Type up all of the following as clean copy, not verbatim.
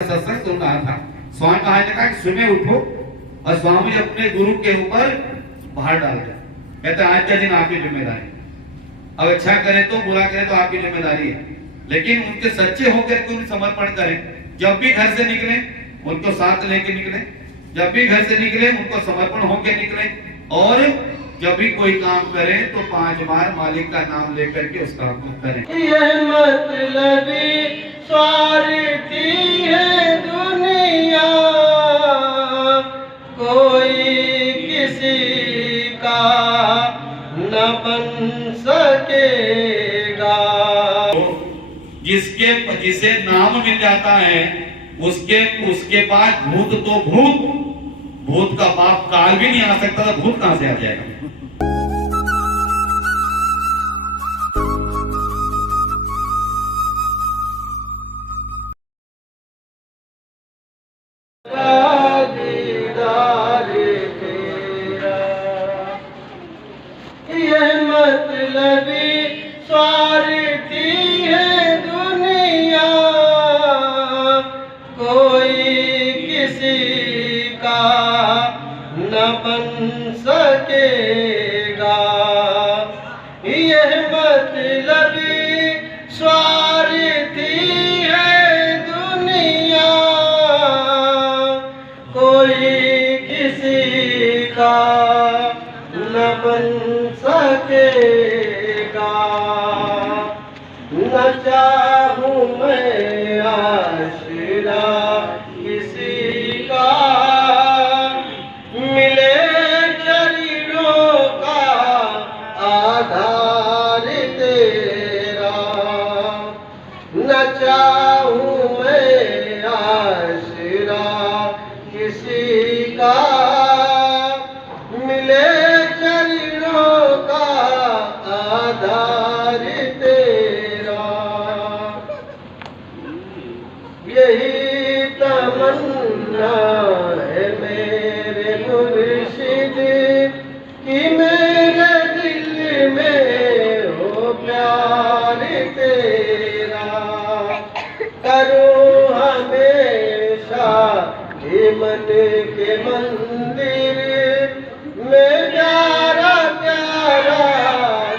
सत्संग सुन रहा था। स्वामी महाराज ने कहा कि सुबह उठो और स्वामी अपने गुरु के ऊपर भार डाल दो। कहते आज का दिन आपकी जिम्मेदारी, अब अच्छा करे तो बुरा करे तो आपकी जिम्मेदारी है, लेकिन उनके सच्चे होकर के उन्हें समर्पण करें। जब भी घर से निकले उनको साथ लेके निकले, जब भी घर से निकले उनको समर्पण होकर निकले, और जब भी कोई काम करें तो 5 बार मालिक का नाम लेकर के उस काम को करें। ये मतलबी स्वार्थी है दुनिया, कोई किसी का न बन सकेगा। जिसे नाम मिल जाता है उसके पास भूत तो भूत का बाप काल भी नहीं आ सकता, तो भूत कहां से आ जाएगा। दीदार तेरा ये मतलबी स्वार्थी है दुनिया, कोई किसी का न बन सकेगा। यह मतलबी स्वार्थी है दुनिया, कोई किसी का न बन सकेगा। न चाहूं मैं आशिरा किसी का, मिले चरणों का आधार तेरा। न चाहूं मैं आशिरा किसी का, मिले चरणों का आधार तेरा। यही तमन्ना है मेरे मुर्शिद कि मेरे दिल में हो प्यार तेरा। करूं हमेशा ये मन के मंदिर में प्यारा प्यारा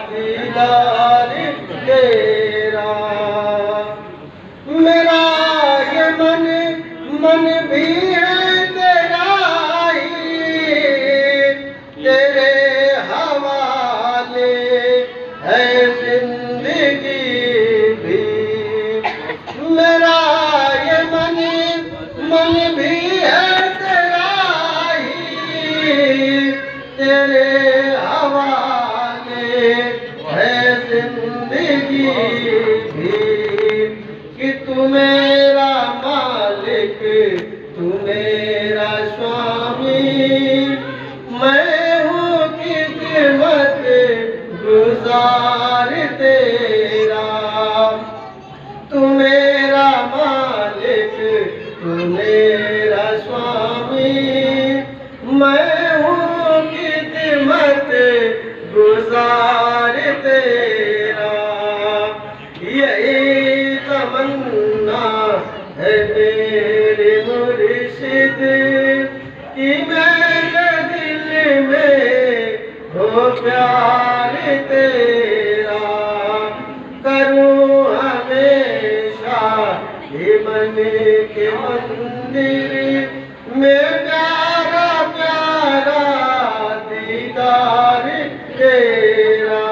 दीदार तेरा। मेरा ये मन भी है तेरा ही, तेरे हवाले है जिंदगी भी। मेरा ये मन भी है तेरा ही, तेरे हवाले है जिंदगी भी। कि तू मेरा मालिक, तू मेरा स्वामी, मैं हूँ खिदमत गुजार तेरा। तू मेरा मालिक, तू मेरा स्वामी, मैं हूँ खिदमत गुजार तेरा। यही तमन्ना है मेरे मुर्शिद कि मेरे दिल में हो प्यार तेरा। करूं हमेशा ये मन के मंदिर में प्यारा प्यारा दीदार तेरा।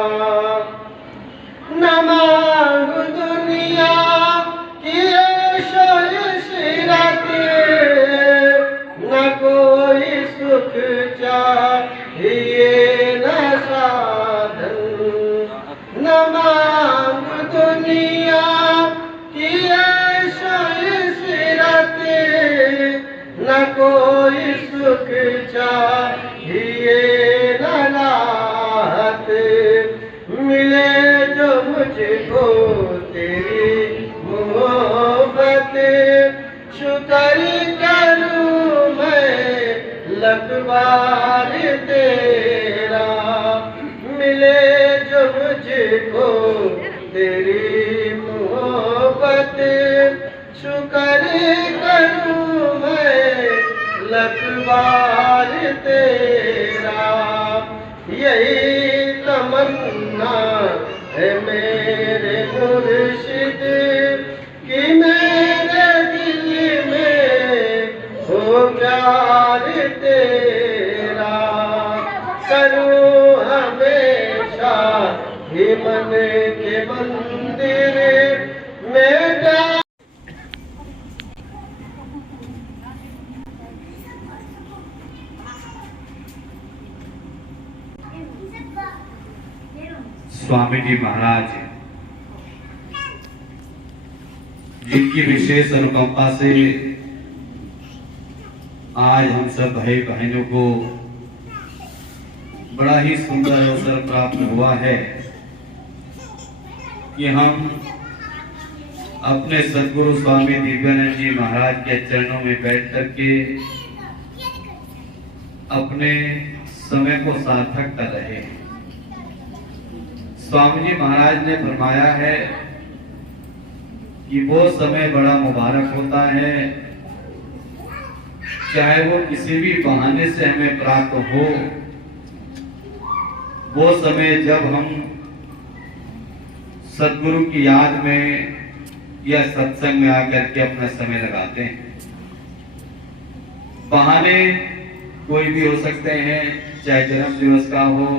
न मांगू दुनिया की ऐशो-इशरत, न कोई सुख चाहिए न साधन। न मांगू दुनिया की ऐशो-इशरत, न कोई सुख चाहिए न राहत। मिले जो मुझको तेरी मोहब्बत, शुक्र करूं मैं लख बार तेरा। मिले जो मुझको तेरी मोहब्बत, शुक्र कर मन के मंदिर में जा स्वामी जी महाराज जिनकी विशेष अनुकंपा से आज हम सब भाई बहनों को बड़ा ही सुंदर अवसर प्राप्त हुआ है कि हम अपने सद्गुरु स्वामी दिव्यानंद जी महाराज के चरणों में बैठ करके अपने समय को सार्थक कर रहे हैं। स्वामी जी महाराज ने फरमाया है कि वो समय बड़ा मुबारक होता है, चाहे वो किसी भी बहाने से हमें प्राप्त हो, वो समय जब हम सद्गुरु की याद में या सत्संग में आकर के अपना समय लगाते हैं। बहाने कोई भी हो सकते हैं, चाहे जन्म दिवस का हो,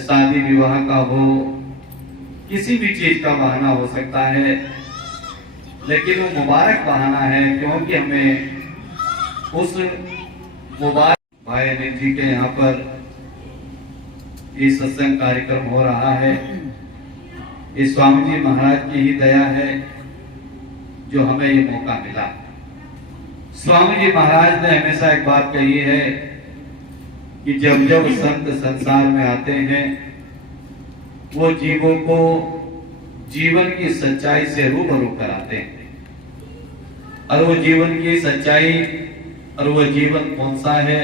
शादी विवाह का हो, किसी भी चीज का बहाना हो सकता है, लेकिन वो मुबारक बहाना है क्योंकि हमें उस मुबारक भाई अनिल जी के यहाँ पर ये सत्संग कार्यक्रम हो रहा है। ये स्वामी जी महाराज की ही दया है जो हमें ये मौका मिला। स्वामी जी महाराज ने हमेशा एक बात कही है कि जब जब संत संसार में आते हैं वो जीवों को जीवन की सच्चाई से रूबरू कराते हैं, और वो जीवन की सच्चाई और वो जीवन कौन सा है?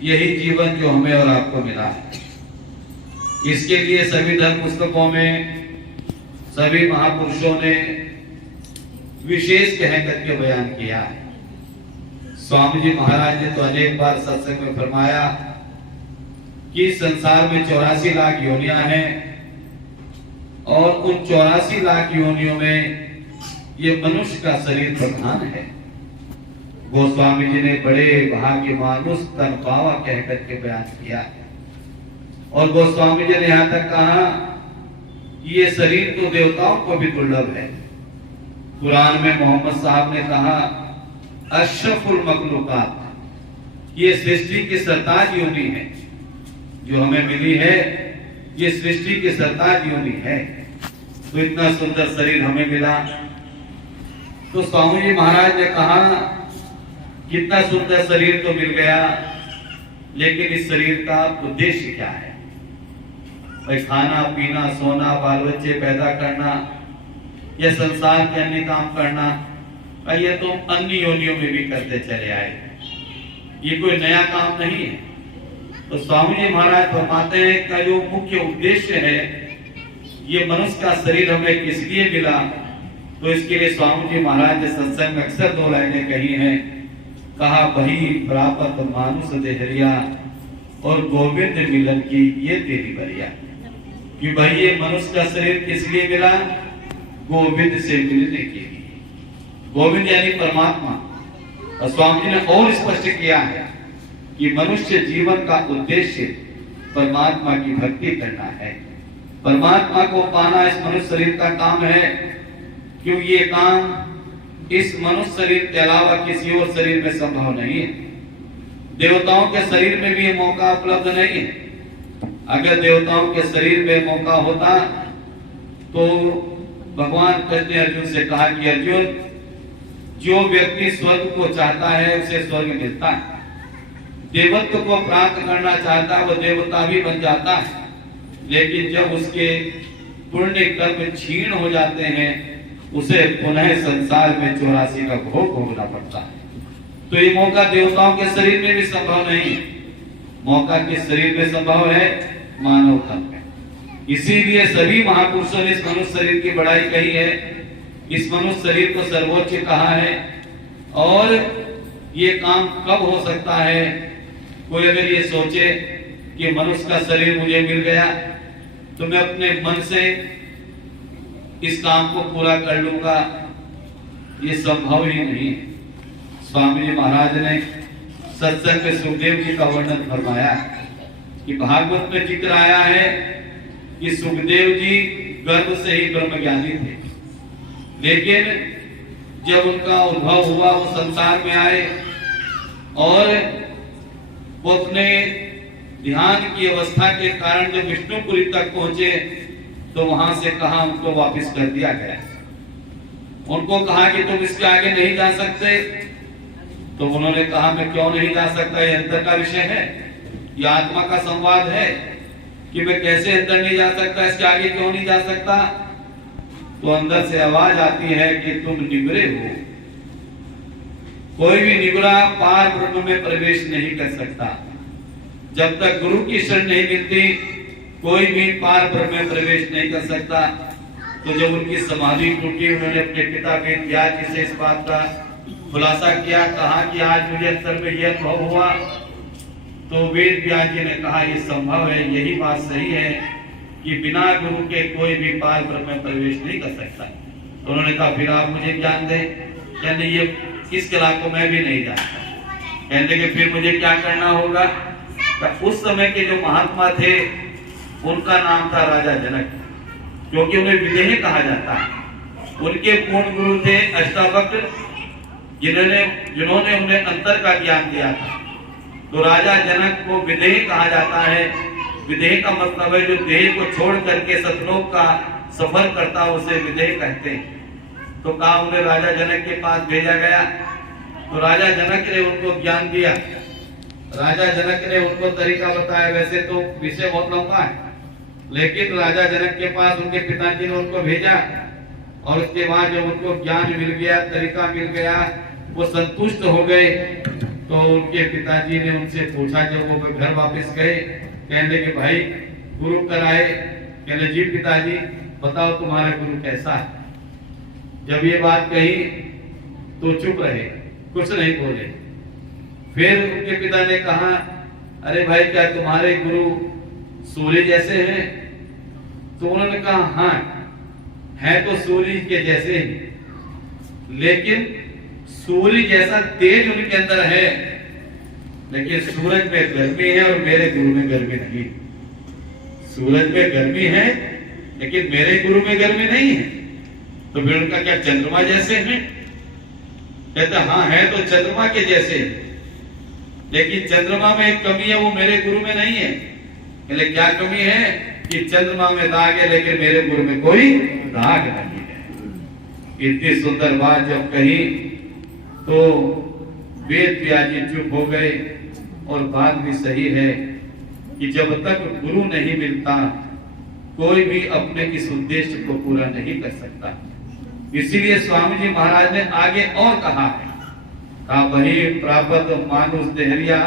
यही जीवन जो हमें और आपको मिला है। इसके लिए सभी धर्म पुस्तकों में सभी महापुरुषों ने विशेष कह करके बयान किया है। स्वामी जी महाराज ने तो अनेक बार सत्संग में फरमाया कि संसार में 84 लाख योनियां हैं और उन 84 लाख योनियों में ये मनुष्य का शरीर प्रधान है। गोस्वामी जी ने बड़े भाग्य मानुष तन पावा कह करके बयान किया, और गोस्वामी जी ने यहाँ तक कहा कि ये शरीर तो देवताओं को भी दुर्लभ है। कुरान में मोहम्मद साहब ने कहा अशरफुल मखलूकात, ये सृष्टि की सरताज योनि है जो हमें मिली है, ये सृष्टि की सरताज योनि है। तो इतना सुंदर शरीर हमें मिला। तो स्वामी जी महाराज ने कहा कितना सुंदर शरीर तो मिल गया, लेकिन इस शरीर का उद्देश्य क्या है? भाई खाना पीना सोना बाल बच्चे पैदा करना या संसार के अन्य काम करना, ये तो अन्य योनियों में भी करते चले आए, ये कोई नया काम नहीं है। तो स्वामी जी महाराज फरमाते हैं का जो मुख्य उद्देश्य है, ये मनुष्य का शरीर हमें किस लिए मिला? तो इसके लिए स्वामी जी महाराज ने सत्संग में अक्सर 2 लाइनें कही हैं। कहा बही प्राप्त मानुष देहरिया और गोविंद मिलन की ये तेरी बरिया, कि भाई ये मनुष्य का शरीर किस लिए मिला? गोविंद से मिलने के लिए। गोविंद यानी परमात्मा। और स्वामी जी ने और स्पष्ट किया है कि मनुष्य जीवन का उद्देश्य परमात्मा की भक्ति करना है। परमात्मा को पाना इस मनुष्य शरीर का काम है, क्यों ये काम इस मनुष्य शरीर के अलावा किसी और शरीर में संभव नहीं है। देवताओं के शरीर में भी ये मौका उपलब्ध नहीं है। अगर देवताओं के शरीर में मौका होता तो भगवान कृष्ण ने अर्जुन से कहा कि अर्जुन, जो व्यक्ति स्वर्ग को चाहता है उसे स्वर्ग मिलता है, देवत्व को प्राप्त करना चाहता है वो देवता भी बन जाता है, लेकिन जब उसके पुण्य कर्म क्षीण हो जाते हैं उसे पुनः संसार में 84 का भोग भोगना पड़ता है। तो ये मौका देवताओं के शरीर में भी संभव नहीं है, मौका किस शरीर में संभव है? मानव तन में। इसीलिए सभी महापुरुषों ने इस मनुष्य शरीर की बड़ाई कही है, इस मनुष्य शरीर को सर्वोच्च कहा है। और ये काम कब हो सकता है? कोई अगर ये सोचे कि मनुष्य का शरीर मुझे मिल गया तो मैं अपने मन से इस काम को पूरा कर लूंगा, ये संभव ही नहीं है। स्वामी जी महाराज ने सत्संग में सुखदेव जी का वर्णन फरमाया कि भागवत में जिक्र आया है कि सुखदेव जी गर्भ से ही ब्रह्मज्ञानी थे, लेकिन जब उनका उद्भव हुआ वो संसार में आए और वो अपने ध्यान की अवस्था के कारण जब विष्णुपुरी तक पहुंचे तो वहां से कहा उनको वापस कर दिया गया। उनको कहा कि तुम इसके आगे नहीं जा सकते, तो उन्होंने कहा मैं क्यों नहीं जा सकता, ये अंतर का विषय है, ये आत्मा का संवाद है कि मैं कैसे अंदर नहीं जा सकता, इसके आगे क्यों नहीं जा सकता। तो अंदर से आवाज आती है कि तुम निगरे हो, कोई भी निगरा पार ब्रह्म में प्रवेश नहीं कर सकता। जब तक गुरु की शरण नहीं मिलती कोई भी पार ब्रह्म में प्रवेश नहीं कर सकता। तो जब उनकी समाधि टूटी, उन्होंने अपने पिता वेद व्यास जी से इस बात का खुलासा किया, कहा कि आज मुझे अंतर में यह अनुभव हुआ। तो वेद व्यास जी ने कहा यह संभव है, यही बात सही है कि बिना गुरु के कोई भी पार ब्रह्म में प्रवेश नहीं कर सकता। तो उन्होंने कहा फिर आप मुझे ज्ञान दें। कहने ये इस कला को मैं भी नहीं जानता। कहने कि फिर मुझे क्या करना होगा। तो उस समय के जो महात्मा थे उनका नाम था राजा जनक, क्योंकि उन्हें विदेह कहा जाता है। उनके पूर्ण गुरु थे अष्टावक्र, जिन्होंने उन्हें अंतर का ज्ञान दिया था। तो राजा जनक को विदेह कहा जाता है। विदेह का मतलब है जो देह को छोड़ करके सतलोक का सफर करता है उसे विदेह कहते हैं। तो कहा उन्हें राजा जनक के पास भेजा गया। तो राजा जनक ने उनको ज्ञान दिया। राजा जनक ने उनको तरीका बताया। वैसे तो विषय बहुत लंबा है, लेकिन राजा जनक के पास उनके पिताजी ने उनको भेजा और उसके बाद जब उनको ज्ञान मिल गया, तरीका मिल गया, वो संतुष्ट हो गए। तो उनके पिताजी ने उनसे पूछा, जब वो घर वापस गए, कहने कि भाई गुरु कर आए। कहने जी पिताजी बताओ तुम्हारा गुरु कैसा है। जब ये बात कही तो चुप रहे, कुछ नहीं बोले। फिर उनके पिता ने कहा अरे भाई क्या तुम्हारे गुरु सूर्य जैसे हैं। तो उन्होंने कहा हाँ है तो सूर्य के जैसे ही, लेकिन सूर्य जैसा तेज उनके अंदर है, लेकिन सूरज में गर्मी है और मेरे गुरु में गर्मी नहीं। सूरज में गर्मी है लेकिन मेरे गुरु में गर्मी नहीं है। तो फिर उनका क्या चंद्रमा जैसे हैं। कहते हाँ है तो चंद्रमा के जैसे, लेकिन चंद्रमा में एक कमी है, वो मेरे गुरु में नहीं है। मतलब क्या कमी है कि चंद्रमा में दाग है लेकिन मेरे गुरु में कोई दाग नहीं है। इतनी सुंदर बात जब कही तो वेद व्यास जी चुप हो गए। और बात भी सही है कि जब तक गुरु नहीं मिलता कोई भी अपने इस उद्देश्य को पूरा नहीं कर सकता। इसीलिए स्वामी जी महाराज ने आगे और कहा है, कहा वही प्राप्त मानुष देहरिया,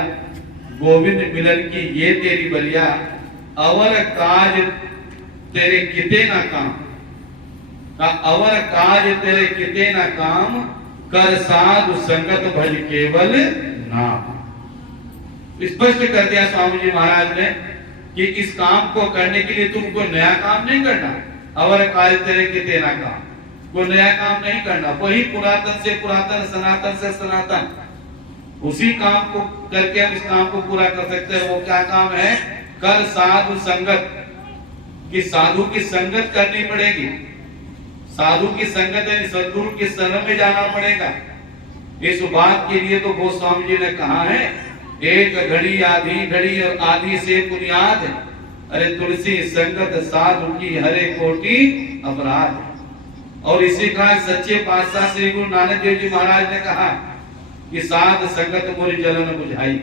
गोविंद मिलन की ये तेरी बलिया, अवर काज तेरे किते ना काम। का अवर काज तेरे किते ना काम, कर साधु संगत भज केवल नाम। स्पष्ट कर दिया स्वामी जी महाराज ने कि इस काम को करने के लिए तुमको नया काम नहीं करना। अवर काज तेरे किते ना काम, कोई नया काम नहीं करना। वही पुरातन से पुरातन, सनातन से सनातन, उसी काम को करके हम इस काम को पूरा कर सकते हैं। वो क्या काम है? कर साधु संगत, कि साधु की संगत करनी पड़ेगी। साधु की संगत है, सदगुरु की शरण में जाना पड़ेगा। इस बात के लिए तो गोस्वामी जी ने कहा है, एक घड़ी आधी घड़ी और आधी से बुनियाद, अरे तुलसी संगत साधु की हरे कोटि अपराध। और इसी का सच्चे पातशाह श्री गुरु नानक देव जी महाराज ने कहा कि साध संगत मोरी जलन बुझाई,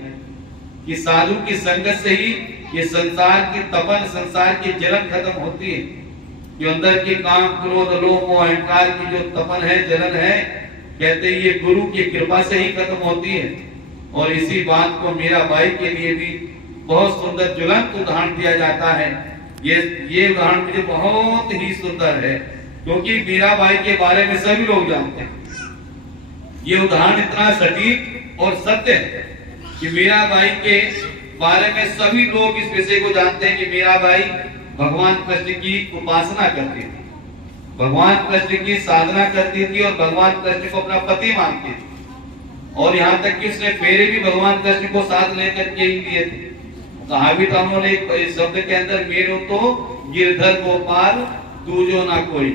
कि साधु की संगत से ही ये संसार की तपन, संसार की जलन खत्म होती है। जो अंदर की काम, क्रोध, लोभ, मोह, अहंकार की जो तपन है, जलन है, कहते ये गुरु की कृपा से ही खत्म होती है। और इसी बात को मीराबाई के लिए भी बहुत सुंदर ज्वलंत उदाहरण दिया जाता है। ये उदाहरण मुझे बहुत ही सुंदर है, क्योंकि मीराबाई के बारे में सभी लोग जानते हैं। ये उदाहरण इतना सटीक और सत्य है कि मीराबाई के बारे में सभी लोग इस विषय को जानते हैं कि मीराबाई भगवान कृष्ण की उपासना करती थी, भगवान कृष्ण की साधना करती थी और भगवान कृष्ण को अपना पति मानती थी। और यहाँ तक कि उसने फेरे भी भगवान कृष्ण को साथ लेकर के ही लिए थे। कहा भी था उन्होंने एक शब्द के अंदर, मेरो तो गिरधर गोपाल दूजो ना कोई,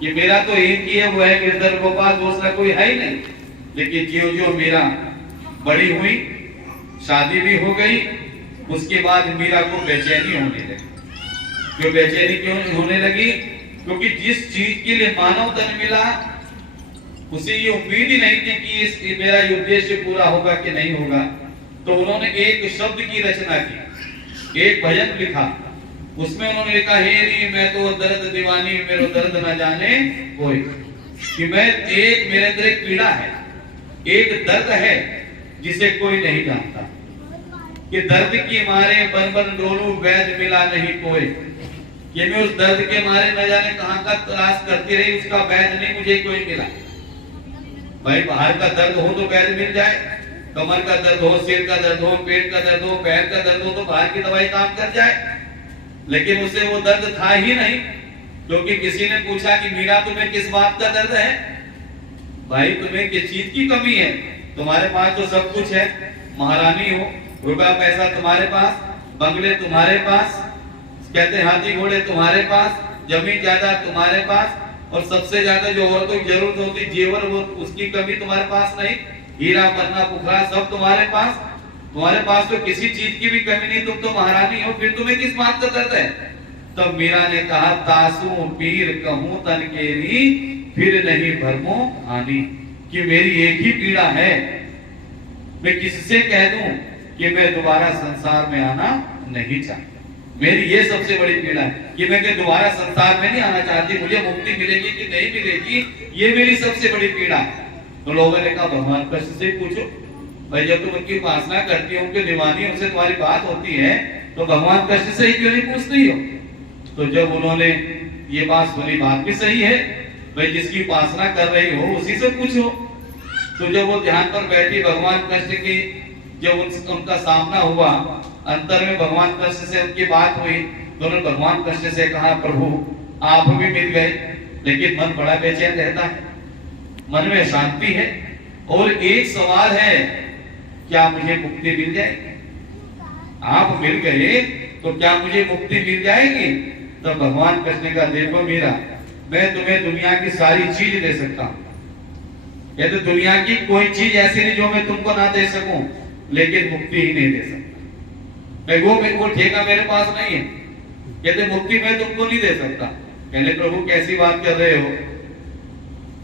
कि मेरा तो एक ही है, वो है गिरधर गोपाल, दूसरा कोई है ही नहीं। लेकिन ज्यों ज्यों मीरा बड़ी हुई, शादी भी हो गई, उसके बाद मीरा को बेचैनी होने लगी। जो बेचैनी क्यों होने लगी? क्योंकि जिस चीज के लिए मानव तन मिला, उसे ये उम्मीद ही नहीं थी कि इस मेरा ये उद्देश्य पूरा होगा कि नहीं होगा। तो उन्होंने एक शब्द की रचना की, एक भजन लिखा, उसमें उन्होंने लिखा, हे री मैं तो दर्द दीवानी, मेरो दर्द न जाने कोई, कि मैं एक मेरे अंदर एक पीड़ा है, एक दर्द है जिसे कोई नहीं जानता, कि दर्द के मारे बन बन डोलू, वैद्य मिला नहीं कोई, कि मैं उस दर्द के मारे न जाने कहां का तलाश करती रही, उसका वैद्य नहीं मुझे कोई मिला। भाई बाहर का दर्द हो तो वैद्य मिल जाए, कमर का दर्द हो, सिर का दर्द हो, पेट का दर्द हो, पैर का दर्द हो, तो बाहर की दवाई काम कर जाए, लेकिन उसे वो दर्द था ही नहीं। क्योंकि किसी ने पूछा कि मीरा तुम्हें किस बात का दर्द है? भाई तुम्हें किस चीज की कमी है? तुम्हारे पास तो सब कुछ है, महारानी हो, रुपया पैसा तुम्हारे पास, बंगले तुम्हारे पास, कहते हाथी घोड़े तुम्हारे पास, जमीन जायदाद तुम्हारे पास, और सबसे ज्यादा जो औरतों की जरूरत होती जेवर, वो उसकी कमी तुम्हारे पास नहीं, हीरा पन्ना पुखरा सब तुम्हारे पास, तुम्हारे पास तो किसी चीज की भी कमी नहीं, तुम तो महारानी हो, फिर तुम्हें किस बात का दर्द है? तब मीरा ने कहा, तासू पीर कहूं तन केरी, फिर नहीं भरमो हानि, कि मेरी एक ही पीड़ा है, मैं किससे कह दूं कि मैं दोबारा संसार में आना नहीं चाहता। मेरी ये सबसे बड़ी पीड़ा है कि मैं दोबारा संसार में नहीं आना चाहती, मुझे मुक्ति मिलेगी कि नहीं मिलेगी, ये मेरी सबसे बड़ी पीड़ा है। तो लोगों ने कहा, भगवान कृष्ण से पूछो, भाई जब तुम उनकी उपासना करती हो, उनके दीवानी, उनसे तुम्हारी बात होती है, तो भगवान कृष्ण से ही क्यों नहीं पूछती हो? तो जब उन्होंने ये बात सुनी, बात भी सही है, भाई जिसकी उपासना कर रही हो उसी से पूछो। तो जब वो ध्यान पर बैठी, भगवान कृष्ण की जब उनका सामना हुआ, अंतर में भगवान कृष्ण से उनकी बात हुई, तो उन्होंने भगवान कृष्ण से कहा, प्रभु आप भी मिल गए, लेकिन मन बड़ा बेचैन रहता है, मन में शांति है, और एक सवाल है, क्या मुझे मुक्ति मिल जाएगी? आप मिल गए तो क्या मुझे मुक्ति मिल जाएगी? तो भगवान कृष्ण का, देखो मीरा, मैं तुम्हें दुनिया की सारी चीज दे सकता हूं, ये तो दुनिया की कोई चीज ऐसी नहीं जो मैं तुमको ना दे सकूं, लेकिन मुक्ति ही नहीं दे सकता। वो ठेका मेरे पास नहीं है, कहते मुक्ति मैं तुमको नहीं दे सकता। कहले प्रभु कैसी बात कर रहे हो,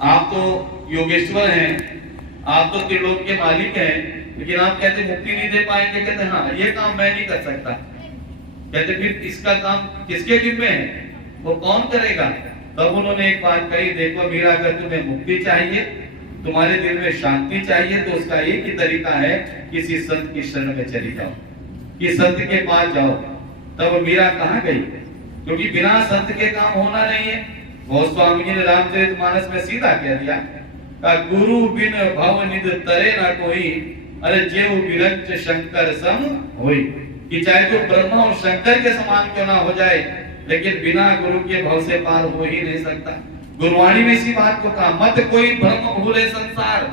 आप तो योगेश्वर हैं, आप तो त्रिलोक के मालिक हैं, लेकिन आप कहते मुक्ति नहीं दे पाएंगे। कहते हाँ, ये काम मैं नहीं कर सकता। कहते फिर इसका काम किसके जिम्मे है, वो कौन करेगा? तब उन्होंने एक बात कही, देखो मीरा, अगर तुम्हें मुक्ति चाहिए, तुम्हारे दिल में शांति चाहिए, तो उसका एक ही तरीका है, किसी संत की शरण में चली जाओ, कि संत के पास जाओ। तब मीरा कहाँ गई? क्योंकि बिना संत के काम होना नहीं है। गोस्वामी जी ने रामचरितमानस में सीधा कह दिया, गुरु बिन भव निध तरे न कोई, अरे जेव विरंच शंकर सम होई, कि चाहे तो ब्रह्मा और शंकर के समान क्यों ना हो जाए, लेकिन बिना गुरु के भव से पार हो ही नहीं सकता। गुरुवाणी में इसी बात को कहा, मत कोई भ्रम भूले संसार,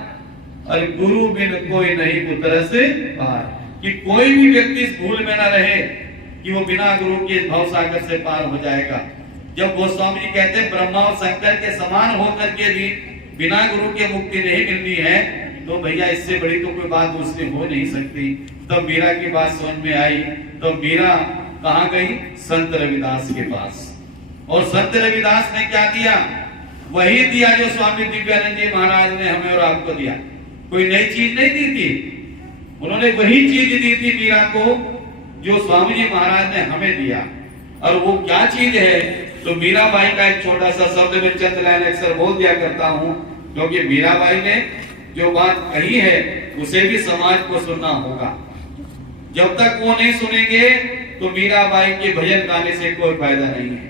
और गुरु बिन कोई नहीं उतरस पार, कि कोई भी व्यक्ति इस भूल में न रहे कि वो बिना गुरु के भव सागर से पार हो जाएगा। जब गोस्वामी जी कहते हैं ब्रह्मा और शंकर के समान होकर के भी बिना गुरु के मुक्ति नहीं मिलनी है, तो भैया इससे बड़ी तो कोई बात उससे हो नहीं सकती। तब मीरा की बात समझ में आई, तो मीरा कहाँ गई? संत रविदास के पास। और संत रविदास ने क्या दिया? वही दिया जो स्वामी दिव्यानंद जी महाराज ने हमें और आपको दिया। कोई नई चीज नहीं दी थी, उन्होंने वही चीज दी थी मीरा को जो स्वामी जी महाराज ने हमें दिया। और वो क्या चीज है? तो मीराबाई का एक छोटा सा शब्द में चंद लाइन अक्सर बोल दिया करता हूँ, क्योंकि मीराबाई ने जो बात कही है उसे भी समाज को सुनना होगा। जब तक वो नहीं सुनेंगे तो मीराबाई के भजन गाने से कोई फायदा नहीं है,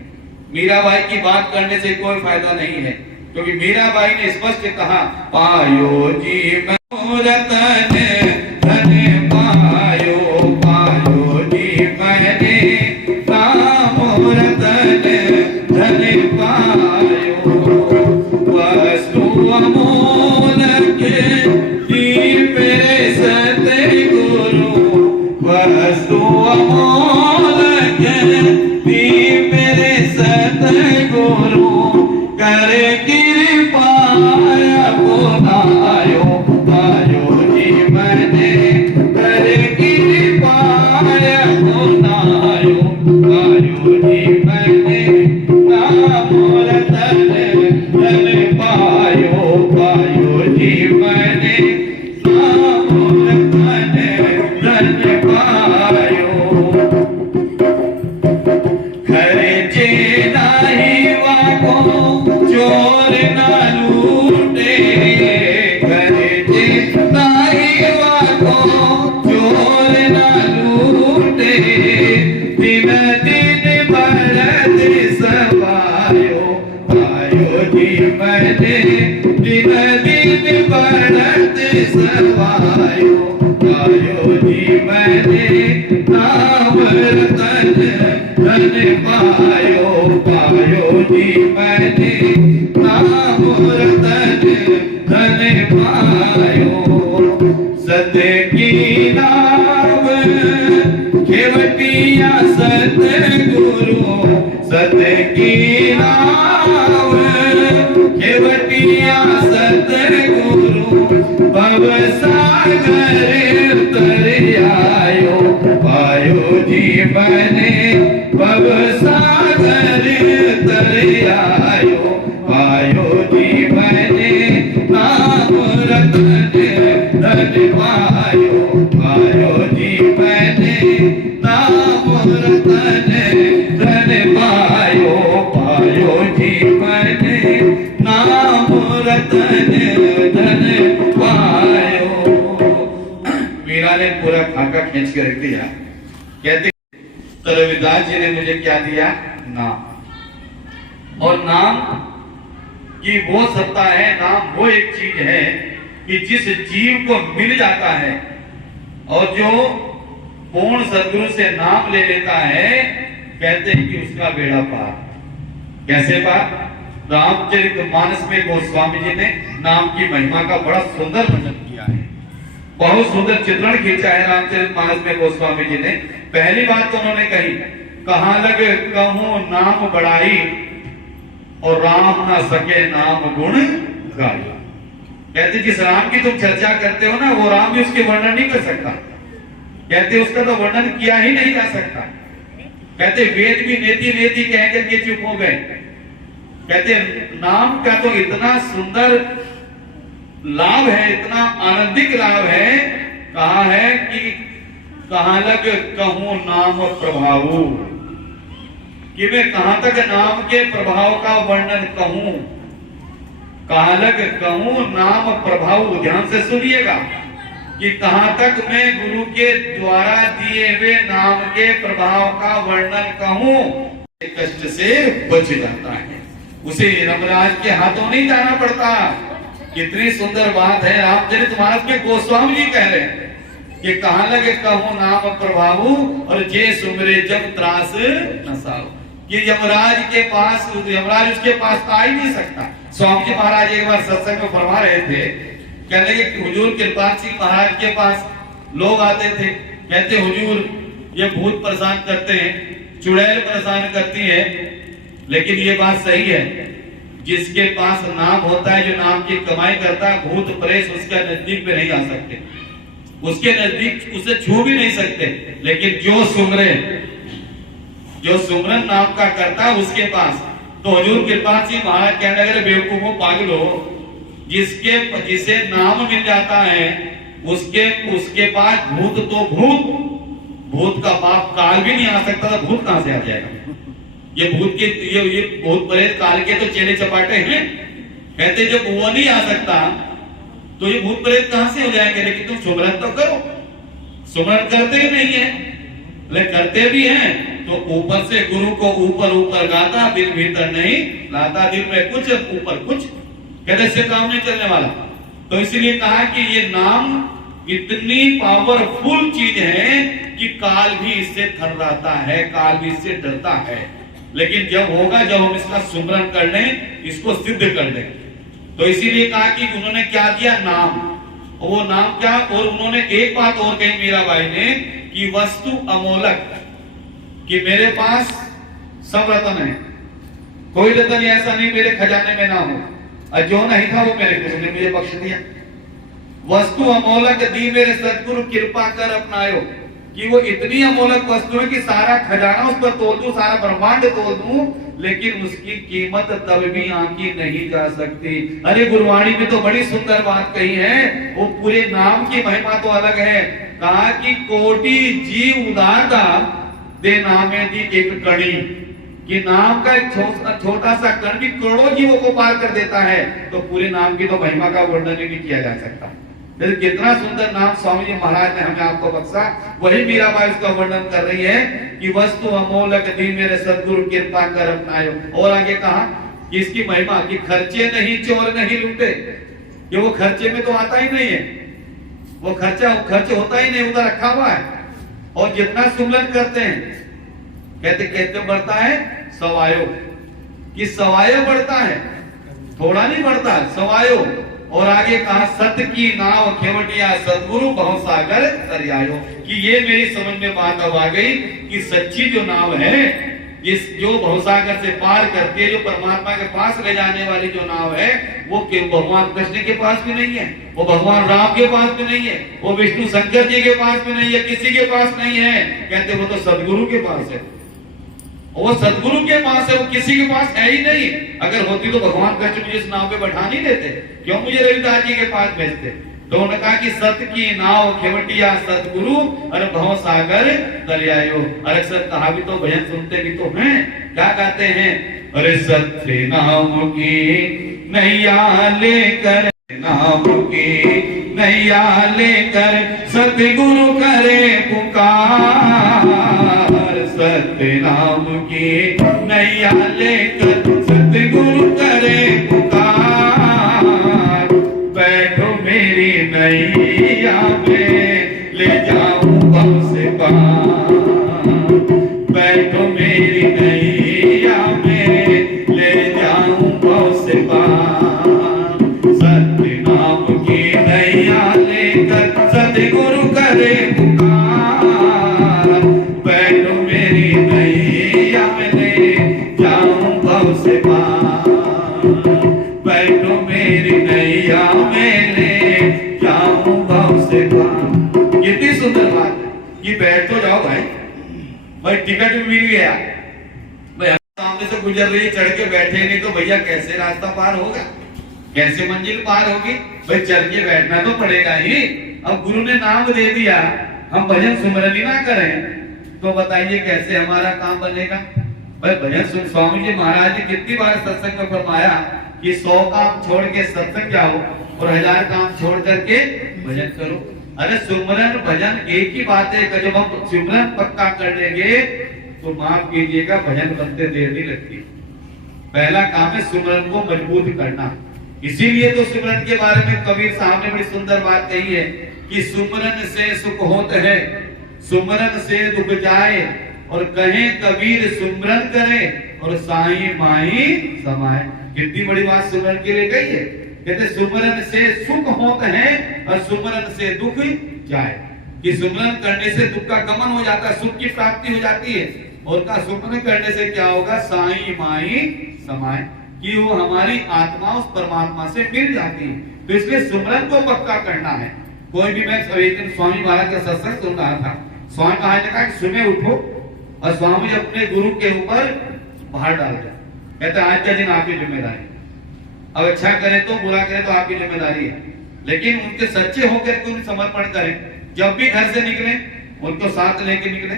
मीराबाई की बात करने से कोई फायदा नहीं है। क्योंकि मीराबाई ने स्पष्ट कहा, पायो जी रतन धन पायो, पायो जी मैंने नाम रतन धन पायो, वस्तु अमोलक दी मेरे सतगुरु, वस्तु अमोलक दी मेरे नाही वाको चोर ना लूटे दिन दिन बढ़त सवायो पायो जी मैंने दिन दिन बढ़त सवायो पायो जी मैंने नाम रतन धन पायो पायो जी मैंने नाम रतन धन पायो सत्य की नाम खेवटिया सतगुरु सत्य की नाम खेवटिया सतगुरु भव सागर तर आयो पायो जी मैंने भव सागर तर आयो पायो जी मैंने नाम रतन धन पायो पायो जी मैंने नाम रतन धन पायो पायो जी मैंने नाम रतन धन पायो। मीरा ने पूरा खाका खींच के रख दिया। कहते तो रविदास जी ने मुझे क्या दिया? नाम। और नाम की वो सत्ता है, नाम वो एक चीज है कि जिस जीव को मिल जाता है और जो पूर्ण सदगुरु से नाम ले लेता है, कहते हैं कि उसका बेड़ा पार। कैसे पार? रामचरितमानस में गोस्वामी जी ने नाम की महिमा का बड़ा सुंदर वर्णन किया है, बहुत सुंदर चित्रण खींचा है रामचरितमानस में गोस्वामी जी ने। पहली बात तो उन्होंने कही, कहां लग कहूं नाम बढ़ाई और राम ना सके नाम गुण गाई। कहते जिस राम की तुम चर्चा करते हो ना, वो राम भी उसके वर्णन नहीं कर सकता। कहते उसका तो वर्णन किया ही नहीं जा सकता। कहते वेद भी नेति नेति कह करके चुप हो गए। कहते नाम का तो इतना सुंदर लाभ है, इतना आनंदिक लाभ है। कहा है कि कहां लग कहूं नाम प्रभाव, कि मैं कहां तक नाम के प्रभाव का वर्णन कहूं। कहां लग कहूं नाम प्रभाव, ध्यान से सुनिएगा कि कहां तक मैं गुरु के द्वारा दिए हुए नाम के प्रभाव का वर्णन कहूं। कष्ट से बच जाता है, उसे यमराज के हाथों नहीं जाना पड़ता। कितनी सुंदर बात है। रामचरितमानस में गोस्वामी जी कह रहे हैं कि कहां लगे कहूं नाम प्रभाव और जे सुमरे जब त्रास नसाओ, कि यमराज के पास, यमराज उसके पास आ ही नहीं सकता। स्वामी जी महाराज एक बार सत्संग में फरमा रहे थे, कहने कि हुजूर कृपाल सिंह महाराज के पास लोग आते थे, कहते हुजूर ये भूत परेशान करते हैं, चुड़ैल परेशान करती है। लेकिन ये बात सही है, जिसके पास नाम होता है, जो नाम की कमाई करता है, भूत प्रेत उसके नजदीक पे नहीं आ सकते, उसके नजदीक उसे छू भी नहीं सकते। लेकिन जो सुमरे, जो सुमरन नाम का करता है उसके पास, तो हुजूर कृपाल सिंह महाराज कहने लगे बेवकूफों पागलो, जिसे नाम मिल जाता है उसके पास भूत तो भूत का बाप काल भी नहीं आ सकता, तो भूत कहां से आ जाएगा? ये भूत प्रेत काल के तो चेले चपाटे हैं। कहते जब वो नहीं आ सकता तो ये भूत प्रेत कहां से हो जाएंगे? लेकिन तुम सुमरन तो करो। सुमरन करते ही नहीं है, लेकिन करते भी हैं तो ऊपर से गुरु को ऊपर गाता, दिल भीतर नहीं लाता, दिल में कुछ ऊपर कुछ, कहते इससे काम नहीं चलने वाला। तो इसीलिए कहा कि ये नाम इतनी पावरफुल चीज है कि काल भी इससे थर्राता है, काल भी इससे डरता है। लेकिन जब होगा, जब हम इसका सुमरन कर लें, इसको सिद्ध कर लें। तो इसीलिए कहा कि उन्होंने क्या दिया? नाम। और वो नाम क्या? और उन्होंने एक बात और कही मीराबाई ने कि वस्तु अमोलक, कि मेरे पास सब रत्न है, कोई रत्न ऐसा नहीं मेरे खजाने में ना हो, और जो नहीं था वो मेरे गुरु ने मुझे बख्श दिया। वस्तु अमोलक दी मेरे सदगुरु कृपा कर अपनायो, कि वो इतनी अमोलक वस्तु है कि सारा खजाना उस पर तोल दूं, सारा ब्रह्मांड तोल दूं, लेकिन उसकी कीमत तब भी आंकी नहीं जा सकती। अरे गुरुवाणी में तो बड़ी सुंदर बात कही है, वो पूरे नाम की महिमा तो अलग है। कहा कि कोटि जीव उदारता दे नामे दी एक कणी, कि नाम का एक छोटा सा कण भी करोड़ों जीवों को पार कर देता है। तो पूरे नाम की तो महिमा का वर्णन ही नहीं किया जा सकता। फिर कितना सुंदर नाम स्वामी जी महाराज ने हमें आपको बख्शा। वही मीराबाई उसका वर्णन कर रही है कि वस्तु अमोलक दी मेरे सदगुरु कृपा कर अपनायो। और आगे कहा कि इसकी महिमा कि खर्चे नहीं चोर नहीं लूटे। ये वो खर्चे में तो आता ही नहीं है, वो खर्च होता ही नहीं, उधर रखा हुआ है। और जितना सुमरन करते हैं कहते बढ़ता है सवायो, कि सवायो बढ़ता है, थोड़ा नहीं बढ़ता, सवायो। और आगे कहा सत्य की नाव खेवटिया सदगुरु भवसागर तरियायो, कि ये मेरी समझ में बात अब आ गई कि सच्ची जो नाव है, इस जो भवसागर से पार करके जो परमात्मा के पास ले जाने वाली जो नाव है, वो भगवान कृष्ण के पास भी नहीं है, वो भगवान राम के पास भी नहीं है, वो विष्णु शंकर जी के पास भी नहीं है, किसी के पास नहीं है। कहते वो तो सदगुरु के पास है, वो सदगुरु के पास है, वो किसी के पास है ही नहीं। अगर होती तो भगवान कृष्ण मुझे इस नाव पे बैठा नहीं देते, क्यों मुझे रविदास जी के पास भेजते। तो उन्होंने कहा कि सत्य की नाव खेवटिया सतगुरु और भव सागर दरियायो। अरे सर कहा भी तो भजन सुनते भी तो हैं, क्या कहते हैं? अरे सत्य नाम की नैया लेकर, नाम की नैया लेकर सतगुरु करे पुकार, सत्य नाम की नैया लेकर सतगुरु करे पुकार, बैठो मेरी नैया में ले जाऊं भव से पार, बैठो मेरी नैया में ले जाऊं भव से पार, सत्य नाम की नैया लेकर सतगुरु करे पुकार, बैठो मेरी नैया में ले जाऊं भव से पार, बैठो मेरी नैया में ले जाऊं भव से पार। कितनी सुंदर बात है कि बैठ तो जाओ भाई टिकट भी मिल गया, भाई सामने से गुजर रही, चढ़ के बैठे नहीं तो भैया कैसे रास्ता पार होगा, कैसे मंजिल पार होगी? भाई चल के बैठना तो पड़ेगा ही। अब गुरु ने नाम दे दिया, हम भजन सुमरन ही ना करें तो बताइए कैसे हमारा काम बनेगा? भाई भजन सुन, स्वामी जी महाराज ने कितनी बार सत्संग में फरमाया कि 100 काम छोड़ के सत्संग जाओ और 1000 काम छोड़ करके भजन करो। अरे सुमरन भजन एक ही बात है, जब हम सुमरन पक्का कर लेंगे तो माफ कीजिएगा भजन बनते देर नहीं लगती। पहला काम है सुमरन को मजबूत करना। इसीलिए तो सुमरन के बारे में कबीर साहब ने बड़ी सुंदर बात कही है कि सुमरन से सुख होत है, सुमरन से दुख जाए, और कहे कबीर सुमरन करे और साई माई समाए। कितनी बड़ी बात सुमरन के लिए कही है। कहते सुमरन से सुख होत है और सुमरन से दुख जाए, कि सुमरन करने से दुख का गमन हो जाता है, सुख की प्राप्ति हो जाती है। और का सुमरन करने से क्या होगा? साई माई समाए, कि वो हमारी आत्मा उस परमात्मा से मिल जाती है। तो इसलिए सुमरन को पक्का करना है। कोई भी, मैं एक दिन स्वामी महाराज का सत्संग सुन रहा था, स्वामी महाराज ने कहा कि सुबह उठो और स्वामी अपने गुरु के ऊपर भार डाल दो। कहते आज का दिन आपकी जिम्मेदारी, अब अच्छा करे तो बुरा करे तो आपकी जिम्मेदारी है, लेकिन उनके सच्चे होकर के उन्हें समर्पण करें। जब भी घर से निकले उनको साथ लेके निकले,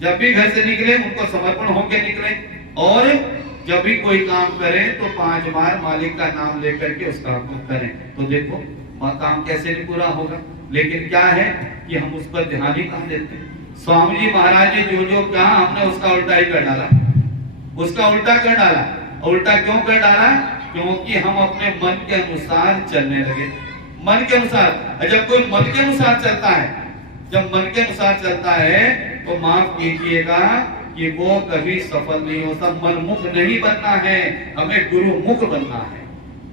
जब भी घर से निकले उनको समर्पण होकर निकले, और जब भी कोई काम करें तो 5 बार मालिक का नाम लेकर के उस काम को करें। तो देखो काम कैसे नहीं पूरा होगा। लेकिन क्या है कि हम उस पर ध्यान ही कहाँ देते हैं। स्वामी जी महाराज ने जो जो कहा हमने उसका उल्टा ही कर डाला, उसका उल्टा कर डाला। उल्टा क्यों कर डाला? क्योंकि हम अपने मन के अनुसार चलने लगे। मन के अनुसार, जब कोई मन के अनुसार चलता है, जब मन के अनुसार चलता है तो माफ कीजिएगा कि वो कभी सफल नहीं होता। मनमुख नहीं बनना है, हमें गुरु मुख बनना है।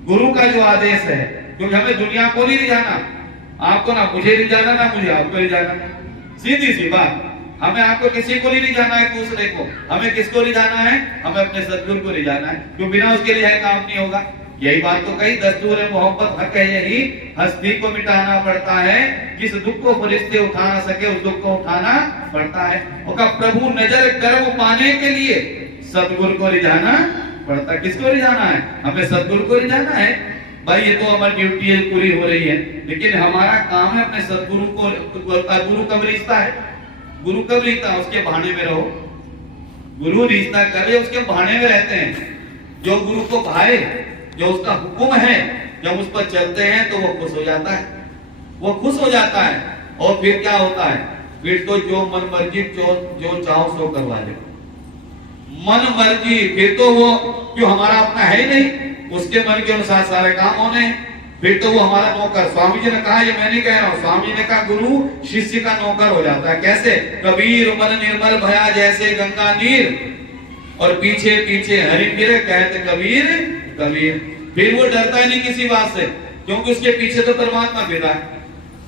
गुरु का जो आदेश है, क्योंकि हमें दुनिया को नहीं जाना, आपको ना मुझे नहीं जाना, ना मुझे आपको नहीं जाना, सीधी सी बात। हमें आपको किसी को नहीं जाना है, दूसरे को। हमें किसको नहीं जाना है? हमें अपने सदगुरु को नहीं जाना है, क्यों बिना उसके लिए काम नहीं होगा। यही बात तो कही, दस्तूर है मोहब्बत हक है यही, हस्ती को मिटाना पड़ता है, जिस दुख को फरिश्ते उठा ना सके उस दुख को उठाना पड़ता है। और प्रभु नजर कर्म पाने के लिए सदगुरु को ले जाना पड़ता है। किसको ले जाना है? हमें सदगुरु को ले जाना है। भाई ये तो हमारी ड्यूटी है, पूरी हो रही है, लेकिन हमारा काम है अपने सदगुरु को। गुरु कब रिश्ता है? गुरु कब रिश्ता? उसके बहाने में रहो। गुरु रिश्ता करे उसके बहाने में रहते हैं। जो गुरु को भाए, जो उसका हुक्म है, जब उस पर चलते हैं तो वो खुश हो जाता है। वो खुश हो जाता है। और फिर क्या होता है, फिर तो जो मन मर्जी जो चाहो सो करवा ले, मन मर्जी। फिर तो वो क्यों, हमारा अपना है ही नहीं, उसके मन के अनुसार सारे काम होने हैं। फिर तो वो हमारा नौकर। स्वामी जी ने कहा, ये मैं नहीं कह रहा हूं, स्वामी जी ने कहा गुरु शिष्य का नौकर हो जाता है। कैसे? कबीर मन निर्मल भया जैसे गंगा नीर, और पीछे पीछे हरि फिरे कहते कबीर कबीर। फिर वो डरता ही नहीं किसी बात से, क्योंकि उसके पीछे तो परमात्मा फिरा है।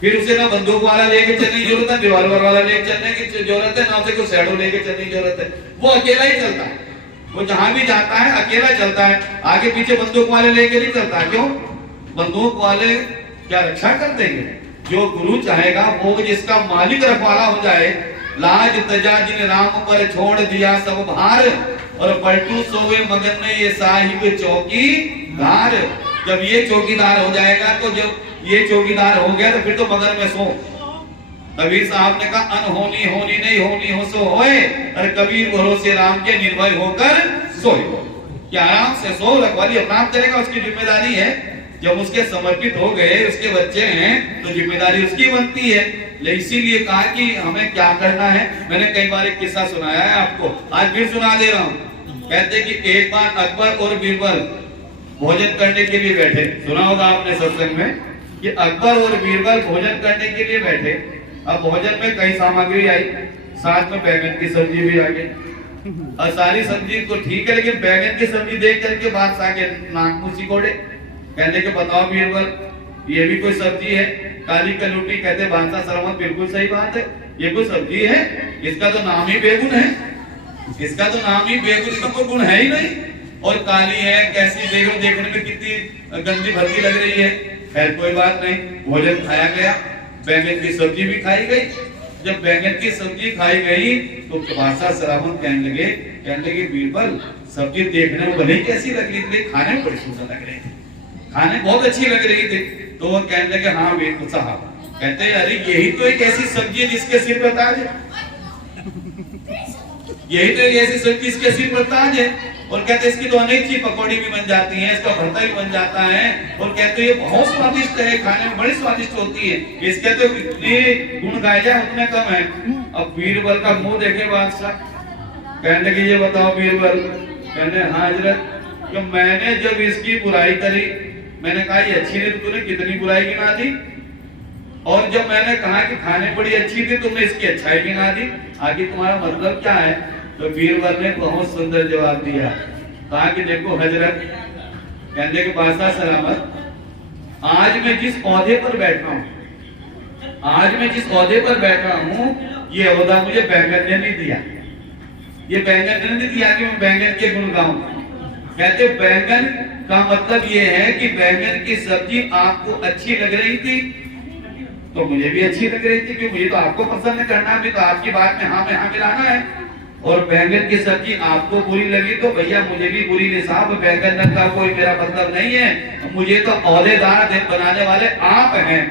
फिर उसे ना बंदूक वाला लेके चलने की जरूरत है, रिवॉल्वर वाला लेके चलने की जरूरत है, ना उसे कोई शैडो लेके चलने की जरूरत है। वो अकेला ही चलता है, वो जहां भी जाता है अकेला चलता है, आगे पीछे बंदूक वाले लेके नहीं चलता। क्यों? बंदूक वाले क्या रक्षा कर देंगे? जो गुरु चाहेगा वो जिसका मालिक रखवाला हो जाए। लाज तजा जिन राम पर छोड़ दिया सब भार, और पलटू सोवे मगन में ये साहिब चौकीदार। जब ये चौकीदार हो जाएगा, तो जब ये चौकीदार हो गया तो फिर तो मगन में सो। कबीर साहब ने कहा अनहोनी होनी नहीं होनी हो सो होए, और कबीर भरोसे राम के निर्भय होकर सोए। क्या आराम से सो, रखवाली अपना करेगा, उसकी जिम्मेदारी है। जब उसके समर्पित हो गए, उसके बच्चे हैं, तो जिम्मेदारी उसकी बनती है। इसीलिए कहा कि हमें क्या करना है। मैंने कई बार एक किस्सा सुनाया है आपको, आज फिर सुना दे रहा हूँ। कहते कि एक बार अकबर और बीरबल भोजन करने के लिए बैठे। सुना होगा आपने सत्संग में कि अकबर और बीरबल भोजन करने के लिए बैठे। अब भोजन में कई सामग्री आई, साथ में बैंगन की सब्जी भी आ गई। और सारी सब्जी तो ठीक है, लेकिन बैंगन की सब्जी देख करके बादशाह के नाक मुंह सिकोड़े। कहने के बताओ बीरबल, ये भी कोई सब्जी है? काली कलूटी। कहते बादशाह सरमत बिल्कुल सही बात है, ये कोई सब्जी है? इसका तो नाम ही बेगुन है, इसका तो नाम ही बेगुन, इसका कोई गुण है ही नहीं। और काली है, कैसी देखो, देखने में कितनी गंदी भर्ती लग रही है। खैर कोई बात नहीं, भोजन खाया गया, बैंगन की सब्जी भी खाई गई। जब बैंगन की सब्जी खाई गई तो बादशाह सरामत कहने लगे बीरबल, सब्जी देखने में भले कैसी लग रही थी, खाने में बड़ी सुंदर लग रही थी, खाने बहुत अच्छी लग रही थी। तो वो कहने लगे हाँ बीरबल साहब। कहते हैं अरे यही तो एक ऐसी सब्जी है जिसके सिर पर ताज है, यही तो एक ऐसी सब्जी इसके सिर पर ताज है। और कहते इसकी तो अनेक चीज पकौड़ी भी बन जाती हैं, इसका भरता भी बन जाता है। और कहते ये बहुत स्वादिष्ट है, खाने में बड़ी स्वादिष्ट होती है। इसके तो इतने गुण गाए जाए उतने कम है। अब बीरबल का मुंह देखे बादशाह, कहने लगे ये बताओ बीरबल। कहने हाँ हजरत, कि मैंने जब इसकी बुराई करी, मैंने कहा ये अच्छी नहीं, तो तूने कितनी बुराई गिना दी। और जब मैंने कहा कि खाने बड़ी अच्छी थी, तुमने इसकी अच्छाई गिना दी। आगे तुम्हारा मतलब क्या है? तो बीरबल ने बहुत सुंदर जवाब दिया। कहा कि देखो हजरत, कहने के बादशाह सलामत, आज मैं जिस ओहदे पर बैठा हूँ, आज मैं जिस ओहदे पर बैठा हूँ, ये ओहदा मुझे बैंगन ने नहीं दिया। ये बैंगन ने नहीं दिया कि मैं बैंगन के गुण गाऊं। कहते बैंगन का मतलब ये है कि बैंगन की सब्जी आपको अच्छी लग रही थी, तो मुझे भी अच्छी लग रही थी, क्योंकि मुझे तो आपको पसंद करना भी, तो आपकी बात में हाँ में हाँ मिलाना है। और बैंगन की सब्जी आपको बुरी लगी तो भैया मुझे भी बुरी नहीं साहब, बैंगन का कोई मेरा मतलब नहीं है, मुझे तो ओहदेदार बनाने वाले आप हैं।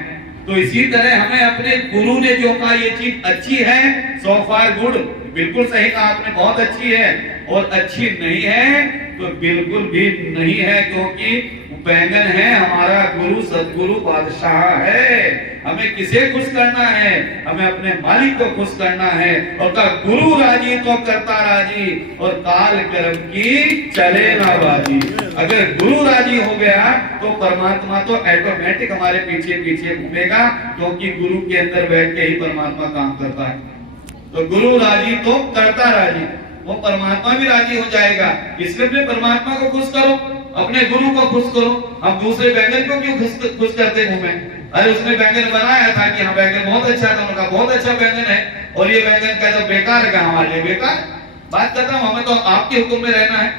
तो इसी तरह हमें अपने गुरु ने जो कहा ये चीज अच्छी है, सो फार गुड, बिल्कुल सही कहा आपने, बहुत अच्छी है। और अच्छी नहीं है तो बिल्कुल भी नहीं है, क्योंकि बैंगन है हमारा गुरु, सदगुरु बादशाह है। हमें किसे खुश करना है? हमें अपने मालिक को खुश करना है। और का गुरु राजी तो करता राजी, और काल कर्म की चले ना बाजी। अगर गुरु राजी हो गया तो परमात्मा तो ऑटोमेटिक हमारे पीछे पीछे घूमेगा, क्योंकि गुरु के अंदर बैठ के ही परमात्मा काम करता है। तो गुरु राजी तो करता राजी, वो परमात्मा भी राजी हो जाएगा। इसलिए अपने परमात्मा को खुश करो, अपने गुरु को खुश करो। हम दूसरे बैंगन को क्यों खुश करते घूमे? अरे उसने बैंगन बनाया था कि हाँ बैंगन बहुत अच्छा था, उनका बहुत अच्छा बैंगन है, और ये बैंगन का तो बेकार है, हमारे लिए बेकार। बात करता हूँ, हमें तो आपके हुक्म में रहना है,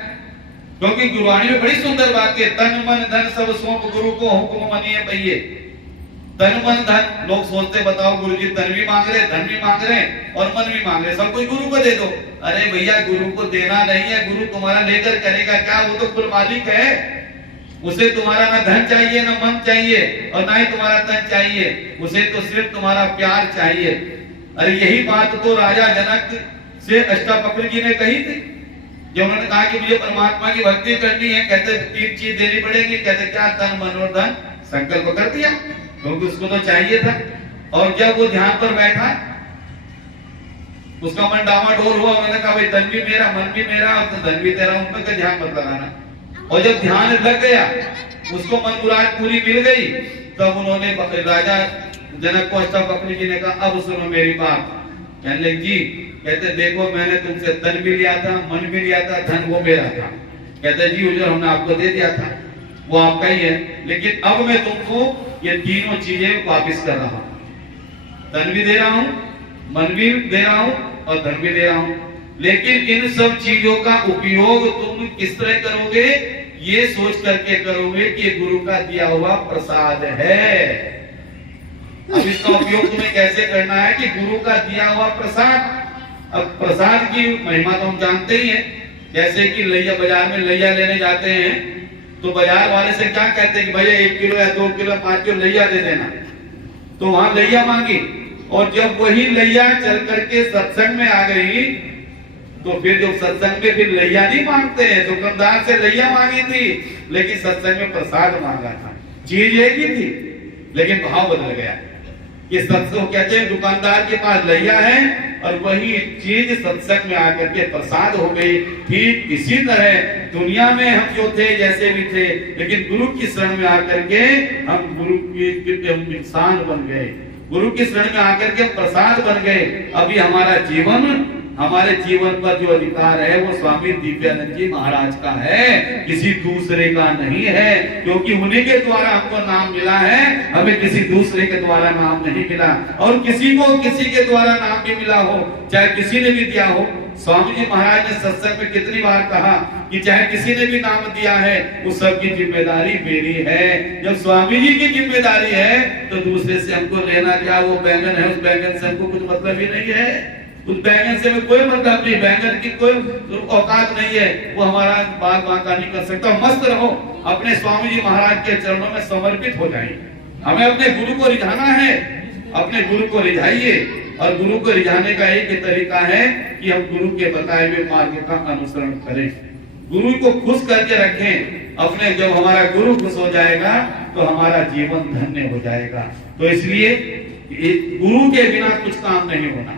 क्योंकि गुरुवाणी में बड़ी सुंदर बात है, तन मन धन सब सौंप गुरु को हुक्म मनिए पहिए। तन मन धन, लोग सोचते बताओ गुरु जी तन भी मांग रहे, धन भी मांग रहे और मन भी मांग रहे, सब कुछ गुरु को दे दो। अरे भैया गुरु को देना नहीं है, गुरु तुम्हारा लेकर करेगा क्या? वो तो कुल मालिक है, उसे तुम्हारा ना धन चाहिए ना मन चाहिए और ना ही तुम्हारा तन चाहिए, उसे तो सिर्फ तुम्हारा प्यार चाहिए। अरे यही बात तो राजा जनक से अष्टावक्र जी ने कही थी, जब उन्होंने कहा कि मुझे परमात्मा की भक्ति करनी है। कहते 3 चीज देनी पड़ेगी। कहते क्या? तन मन और धन। संकल्प कर दिया, क्योंकि उसको तो चाहिए था। और जब वो ध्यान पर बैठा, उसका मन डावाडोल हुआ, उन्होंने कहा भाई धन भी मेरा, मन भी मेरा, और तो धन भी तेरा, उन पर ध्यान मत लगाना। और जब ध्यान लग गया, उसको मन मुराद पूरी मिल गई, तब उन्होंने राजा जनक को अष्टा बकरी जी ने कहा अब सुनो मेरी बात। कहने लगे जी, कहते देखो मैंने तुमसे तन भी लिया था, मन भी लिया था, धन वो मेरा था। कहते जी हुजूर हमने आपको दे दिया था, वो आपका ही है, लेकिन अब मैं तुमको ये तीनों चीजें वापस कर रहा हूं, धन भी दे रहा हूं, मन भी दे रहा हूं और धन भी दे रहा हूं। लेकिन इन सब चीजों का उपयोग तुम किस तरह करोगे, ये सोच करके करोगे कि गुरु का दिया हुआ प्रसाद है। अब इसका उपयोग तुम्हें कैसे करना है कि गुरु का दिया हुआ प्रसाद। अब प्रसाद की महिमा तो हम जानते ही हैं। जैसे कि लैया, बाजार में लैया लेने जाते हैं तो बाजार वाले से क्या कहते हैं कि भैया 1 किलो या 2 किलो 5 किलो लैया दे देना। तो वहां लैया मांगी, और जब वही लैया चल करके सत्संग में आ गई, तो फिर जो सत्संग में फिर लैया नहीं मांगते हैं, दुकानदार से लैया मांगी थी, लेकिन सत्संग में प्रसाद मांगा था। चीज एक ही थी, लेकिन भाव बदल गया। ये सत्संग कहते हैं दुकानदार के पास लैया है और वही चीज सत्संग में आकर के प्रसाद हो गई। ठीक इसी तरह दुनिया में हम जो थे जैसे भी थे, लेकिन गुरु की शरण में आकर के हम गुरु की हम इंसान बन गए, गुरु की शरण में आकर के प्रसाद बन गए। अभी हमारे जीवन पर जो अधिकार है वो स्वामी दिव्यानंद जी महाराज का है, किसी दूसरे का नहीं है, क्योंकि उन्हीं के द्वारा हमको नाम मिला है, हमें किसी दूसरे के द्वारा नाम नहीं मिला। और किसी को किसी के द्वारा नाम भी मिला हो, चाहे किसी ने भी दिया हो। स्वामी जी महाराज ने सत्संग में कितनी बार कहा कि चाहे किसी ने भी नाम दिया है, उस सब की जिम्मेदारी मेरी है। जब स्वामी जी की जिम्मेदारी है तो दूसरे से हमको लेना क्या। वो बैंगन है, उस बैंगन से हमको कुछ मतलब ही नहीं है, उस बैंगन से कोई मतलब नहीं, बैंगन की कोई औकात नहीं है, वो हमारा बाग बांका नहीं कर सकता। मस्त रहो, अपने स्वामी जी महाराज के चरणों में समर्पित हो जाइए। हमें अपने गुरु को रिझाना है, अपने गुरु को रिझाइए। और गुरु को रिझाने का एक ही तरीका है कि हम गुरु के बताए हुए मार्ग का अनुसरण करें, गुरु को खुश करके रखें अपने। जब हमारा गुरु खुश हो जाएगा तो हमारा जीवन धन्य हो जाएगा। तो इसलिए गुरु के बिना कुछ काम नहीं होना,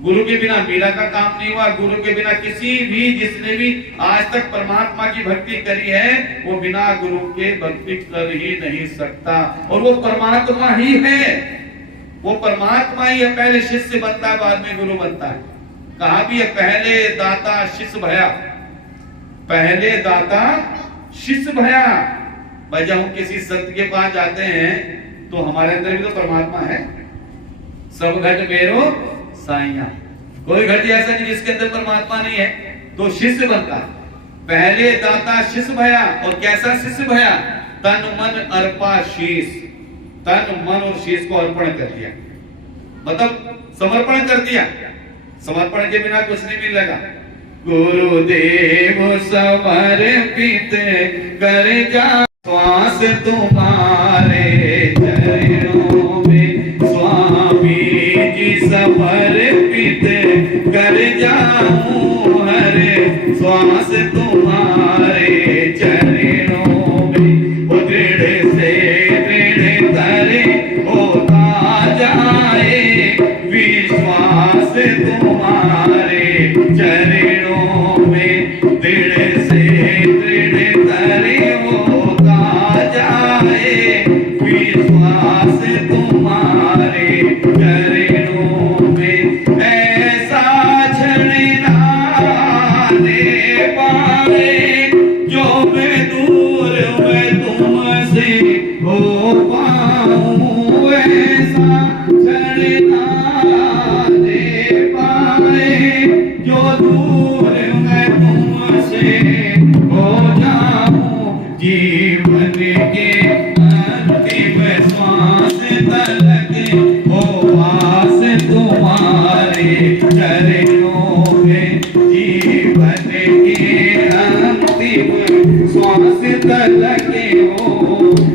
गुरु के बिना मीरा का काम नहीं हुआ, गुरु के बिना किसी भी जिसने भी आज तक परमात्मा की भक्ति करी है वो बिना गुरु के भक्ति कर ही नहीं सकता। और वो परमात्मा ही है, वो परमात्मा ही है। पहले शिष्य बनता है, बाद में गुरु बनता है। कहा भी है पहले दाता शिष्य भया, पहले दाता शिष्य भया। भाई जब हम किसी संत के पास जाते हैं तो हमारे अंदर भी तो परमात्मा है। सब घट मेरो साइया, कोई घट ऐसा नहीं जिसके अंदर परमात्मा नहीं है। तो शिष्य बनता है, पहले दाता शिष्य भया। और कैसा शिष्य भया, तन मन अर्पा शीश, तन मन और शीश को अर्पण कर दिया, मतलब समर्पण कर दिया। समर्पण के बिना कुछ नहीं मिल लगा। गुरुदेव समर्पित कर जा श्वास तुम्हारे चरणों में, स्वामी जी समर्पित कर जाऊं हर श्वास तुम्हारे चरणों में। वो दृढ़ से दृढ़ तरे होता जाए विश्वास तुम्हारे चरणों में, दृढ़ से दृढ़ तरे होता जाए विश्वास तुम्हारे चरणों में। ऐसा क्षण ना दे पाए जो मैं दूर मैं तुमसे हो पाऊं, ऐसा क्षण ना दे पाए जो दूर मैं तुमसे हो जाऊं। जीवन के अंतिम श्वास तलक हो वास तुम्हारे चरणों में, जीवन के अंतिम श्वास तलक हो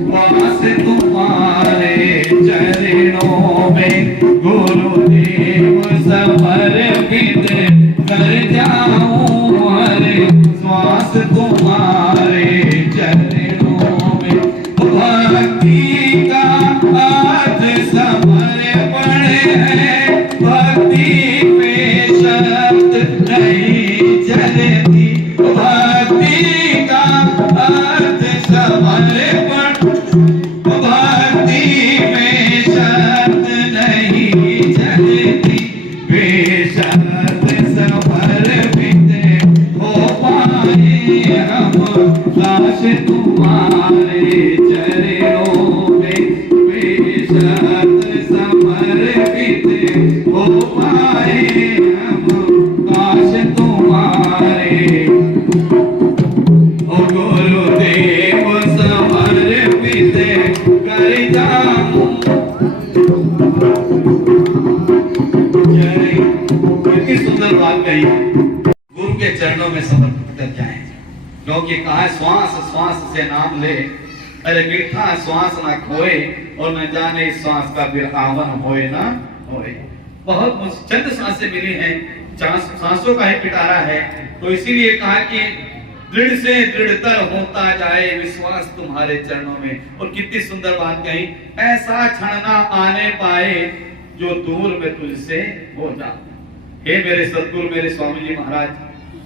वास तुम्हारे चरणों में। गुरुदेव समर्पित कर जाऊं हर श्वास तुम्हारे चरणों में। भक्ति का क्योंकि कहा श्वास श्वास से नाम ले, अरे मीठा श्वास ना खोए, और न जाने इस श्वास का फिर आवन होए ना होए। बहुत चंद सांसें मिली हैं, सांसों का ही पिटारा है। तो इसीलिए कहा कि दृढ़ से दृढ़तर होता जाए विश्वास तुम्हारे चरणों में। और कितनी सुंदर बात कही, ऐसा क्षण ना आने पाए जो दूर में तुझसे हो जा। हे मेरे सद्गुरु मेरे स्वामी जी महाराज,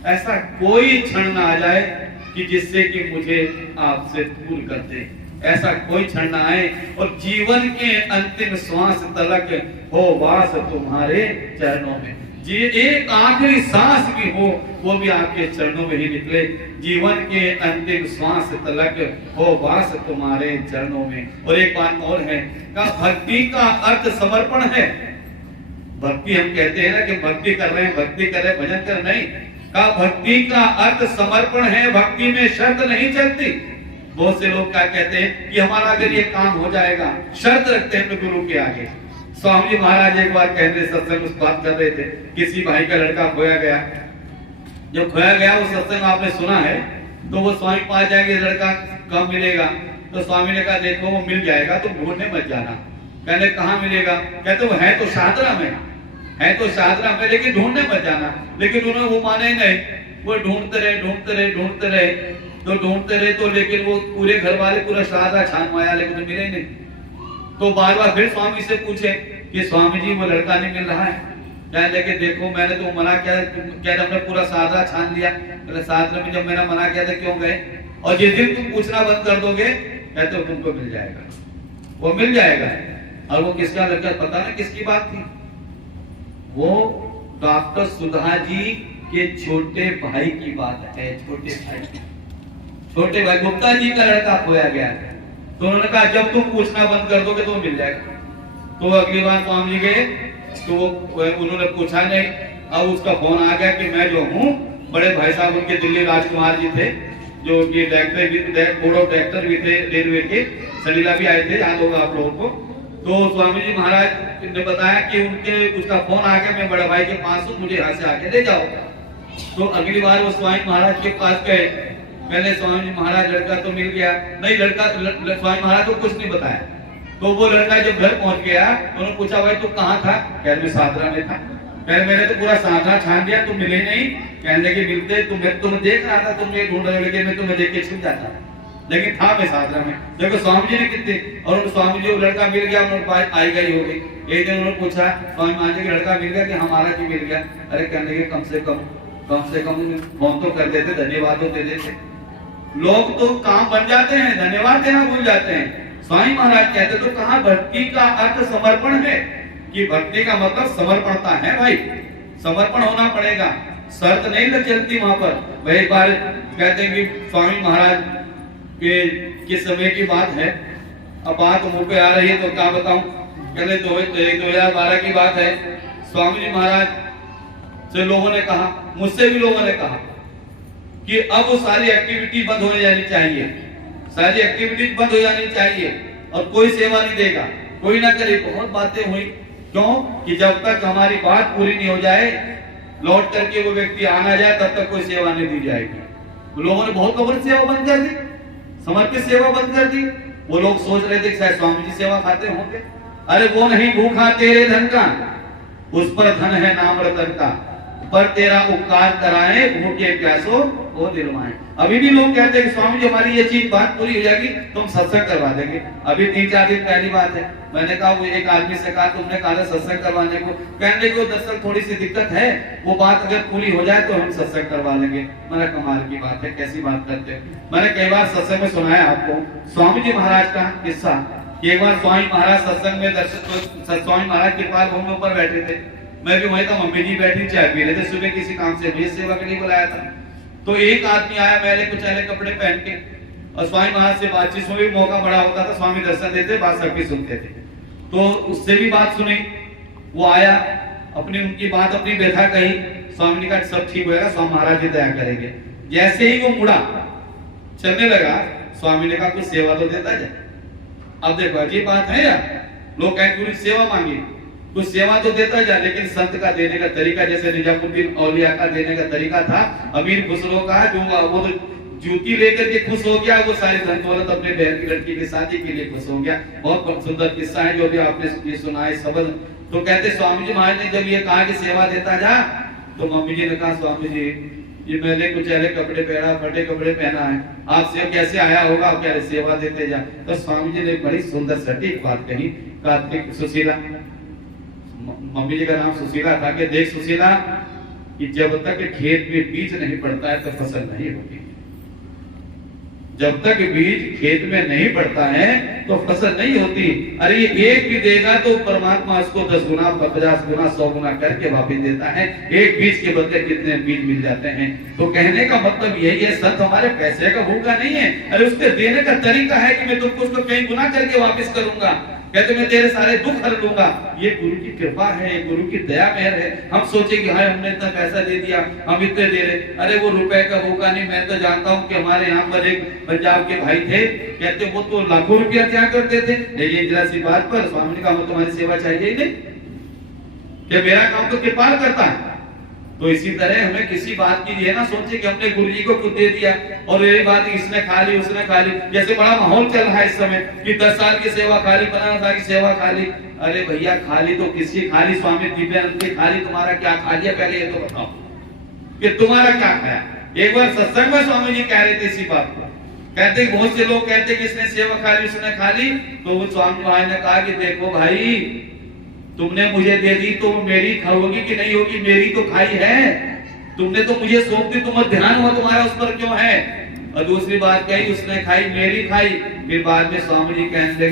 ऐसा कोई क्षण ना आ जाए कि जिससे कि मुझे आपसे दूर कर दे, ऐसा कोई क्षण ना आए। और जीवन के अंतिम श्वास तलक हो वास तुम्हारे चरणों में। जी एक आखिरी सांस भी हो वो भी आपके चरणों में ही निकले। जीवन के अंतिम श्वास तलक हो वास तुम्हारे चरणों में। और एक बात और है, का भक्ति का अर्थ समर्पण है। भक्ति हम कहते हैं ना कि भक्ति कर रहे हैं, भक्ति कर रहे हैं, भजन कर नहीं। का भक्ति का अर्थ समर्पण है। भक्ति में शर्त नहीं चलती। बहुत से लोग क्या कहते हैं कि हमारा अगर ये काम हो जाएगा, शर्त रखते हैं अपने गुरु के आगे। स्वामी जी महाराज एक बार कहते सत्संग में बात कर रहे थे, किसी भाई का लड़का खोया गया। जब खोया गया वो सत्संग आपने सुना है, तो वो स्वामी पास जाएंगे, लड़का कब मिलेगा? तो स्वामी ने कहा देखो वो मिल जाएगा, तो ढूंढने मत जाना। कहने कहाँ मिलेगा? कहते वो है तो शाहदरा में, है तो शाहदरा में, लेकिन ढूंढने मत जाना। लेकिन उन्होंने वो माने ही नहीं, वो ढूंढते रहे ढूंढते रहे ढूंढते रहे, तो ढूंढते रहे तो लेकिन वो पूरे घर वाले पूरा शाहदरा छानवाया, लेकिन तो मिले नहीं। तो बार बार फिर स्वामी से पूछे कि स्वामी जी वो लड़का नहीं मिल रहा है। कहने लगे देखो मैंने तो मना किया, क्या हमने पूरा शाहदरा छान लिया। शाहदरा में जब मैंने मना किया था क्यों गए? और जिस दिन तुम पूछना बंद कर दोगे कहते हो तुमको मिल जाएगा, वो मिल जाएगा। और वो किसका लड़का पता ना किसकी बात थी? वो डॉक्टर सुधा जी के छोटे भाई की बात है। छोटे भाई गुप्ता जी का लड़का खोया गया है। तो उन्होंने कहा जब तुम पूछना बंद कर दोगे तो मिल जाएगा। तो अगली बार स्वामी जी गए तो उन्होंने पूछा नहीं। अब उसका फोन आ गया कि मैं जो हूँ, बड़े भाई साहब उनके दिल्ली राजकुमार जी थे, जो कि डायरेक्टर भी, बोर्ड ऑफ डायरेक्टर भी थे रेलवे के, सलीला भी आए थे, याद होगा आप लोगों को। तो स्वामी जी महाराज ने बताया कि उसका फोन आ गया, मैं बड़े भाई के पास हूँ, मुझे यहाँ से आके ले जाओ। तो अगली बार वो स्वामी महाराज के पास गए। पहले स्वामी जी महाराज लड़का तो मिल गया नहीं, लड़का स्वामी महाराज को कुछ नहीं बताया। तो वो लड़का जब घर पहुंच गया उन्होंने पूछा भाई तू कहाँ था? कहने मैं शाहदरा में था। कहने मैंने तो पूरा शाहदरा छान दिया, तुम मिले नहीं। कहने लगे मिलते तुम्हें देख रहा था, तुम ये ढूंढ रहे हो, लेकिन मैं तुम्हें देख के छुप जाता, लेकिन था मैं शाहदरा में। देखो स्वामी जी ने कितने, और स्वामी जी लड़का मिल गया, उन्होंने बात आई गई हो गई। एक दिन उन्होंने पूछा स्वामी महाराज जी लड़का मिल गया कि हमारा भी मिल गया। अरे कहने लगे कम से कम फोन तो कर देते, धन्यवाद तो दे देते। लोग तो काम बन जाते हैं, धन्यवाद देना भूल जाते हैं। स्वामी महाराज कहते तो कहा भक्ति का अर्थ समर्पण है, कि भक्ति का मतलब समर्पणता है भाई, समर्पण होना पड़ेगा, शर्त नहीं लग चलती वहां पर। वह एक बार कहते हैं कि स्वामी महाराज के समय की बात है, अब बात मुंह पे आ रही है तो क्या बताऊं। कहते 2012 की बात है। स्वामी जी महाराज से लोगों ने कहा, मुझसे भी लोगों ने कहा कि अब वो सारी एक्टिविटी बंद हो जानी चाहिए, सारी एक्टिविटी बंद हो जानी चाहिए, और कोई सेवा नहीं देगा, कोई ना करे। बहुत बातें हुई, क्यों कि जब तक हमारी बात पूरी नहीं हो जाए, लौट करके वो व्यक्ति आना जाए, तब तक कोई सेवा नहीं दी जाएगी। लोगों ने बहुत खबर सेवा बंद कर दी, समर्पित सेवा बंद कर दी। वो लोग सोच रहे थे कि शायद स्वामी जी सेवा खाते होंगे। अरे वो नहीं भूखा तेरे धन का, उस पर धन है नाम रतन का, पर तेरा उपकार कराए भूखे प्यासो वो दिलवाए। अभी भी लोग कहते हैं कि स्वामी जी हमारी ये चीज बात पूरी हो जाएगी तो हम सत्संग करवा देंगे। अभी 3-4 दिन पहली बात है, मैंने कहा वो एक आदमी से कहा तुमने कहा था सत्संग करवाने को, कहने को दरअसल थोड़ी सी दिक्कत है, वो बात अगर पूरी हो जाए तो हम सत्संग करवा लेंगे। मैंने कमाल की बात है, कैसी बात करते हैं। मैंने कई बार सत्संग में सुनाया आपको स्वामी जी महाराज का किस्सा। एक बार स्वामी महाराज सत्संग में स्वामी महाराज के पास भूमि पर बैठे थे, मैं भी वहीं था, मम्मी जी बैठी चाय पी रहे थे, सुबह किसी काम से भेज सेवा के लिए बुलाया था। तो एक आदमी आया मैले कुचैले कपड़े पहन के, और स्वामी महाराज से बातचीत में भी मौका बड़ा होता था, स्वामी दर्शन देते, बात सबकी सुनते थे। तो उससे भी बात सुनी, वो आया, अपनी उनकी बात अपनी व्यथा कही। स्वामी ने कहा सब ठीक होगा, स्वामी महाराज जी दया करेंगे। जैसे ही वो मुड़ा चलने लगा, स्वामी ने कहा कुछ सेवा तो देता जाए। अब देखो अजीब बात है यार, लोग कहें कुछ सेवा मांगी, कुछ सेवा तो देता जा, लेकिन संत का देने का तरीका जैसे निजामुद्दीन औलिया का देने का तरीका था, अमीर खुसरो का, जो वो जूती लेकर के खुश हो गया, वो सारी धन दौलत अपने बहन की लड़की की शादी के लिए खुश हो गया। बहुत सुंदर किस्सा है जो भी आपने ये सुना है सबल। तो कहते स्वामी जी महाराज ने जब ये कहा कि सेवा देता जा, तो मम्मी जी ने कहा स्वामी जी ये मैंने कुचैले कपड़े पहना, फटे कपड़े पहना है, आपसे कैसे आया होगा, आप कह रहे सेवा देते जा। तो स्वामी जी ने बड़ी सुंदर सटीक बात कही, कार्तिक सुशीला, मम्मी जी का नाम सुशीला था, कि देख सुशीला कि जब तक खेत में बीज नहीं पड़ता है तो फसल नहीं होती। जब तक बीज खेत में नहीं पड़ता है तो फसल नहीं होती। अरे ये एक भी देगा तो परमात्मा उसको 10 गुना 50 गुना 100 गुना करके वापस देता है। एक बीज के बदले कितने बीज मिल जाते हैं। तो कहने का मतलब यही है, संत हमारे पैसे का भूखा नहीं है, अरे उसके देने का तरीका है कि मैं तुमको उसको कई गुना करके वापस करूंगा, कहते मैं तेरे सारे दुख हर लूंगा। ये गुरु की कृपा है, गुरु की दया मेहर है। हम सोचे कि हाय हमने इतना पैसा दे दिया, हम इतने दे रहे, अरे वो रुपए का भूखा नहीं। मैं तो जानता हूँ कि हमारे यहाँ पर एक पंजाब के भाई थे, कहते वो तो लाखों रुपया त्याग करते थे, लेकिन जरा सी बात पर स्वामी ने कहा तुम्हारी सेवा चाहिए ही नहीं, कि मेरा काम तो कृपाल करता है। तो इसी तरह हमें किसी बात की ये ना सोचे कि हमने गुरु जी को कुछ दे दिया और यही बात इसने खा ली उसने खा ली। जैसे बड़ा माहौल चल रहा है इस समय कि 10 साल की सेवा खाली, 15 साल की सेवा खाली। अरे भैया खाली तो किसी खाली, स्वामी दिव्यानंद की खाली, तुम्हारा क्या खा लिया पहले ये तो बताओ कि तुम्हारा क्या खाया। एक बार सत्संग में स्वामी जी कह रहे थे इसी बात को, कहते बहुत से लोग कहते कि इसने सेवा खा ली उसने खा ली। तो वो स्वामी भाई ने कहा कि देखो भाई तुमने मुझे दे दी तो मेरी होगी कि नहीं होगी, मेरी तो खाई है, तुमने तो मुझे सौंप दी, तुम्हें ध्यान हुआ तुम्हारा उस पर क्यों है। और दूसरी बात कही उसने खाई मेरी खाई। फिर बाद में स्वामी जी कहने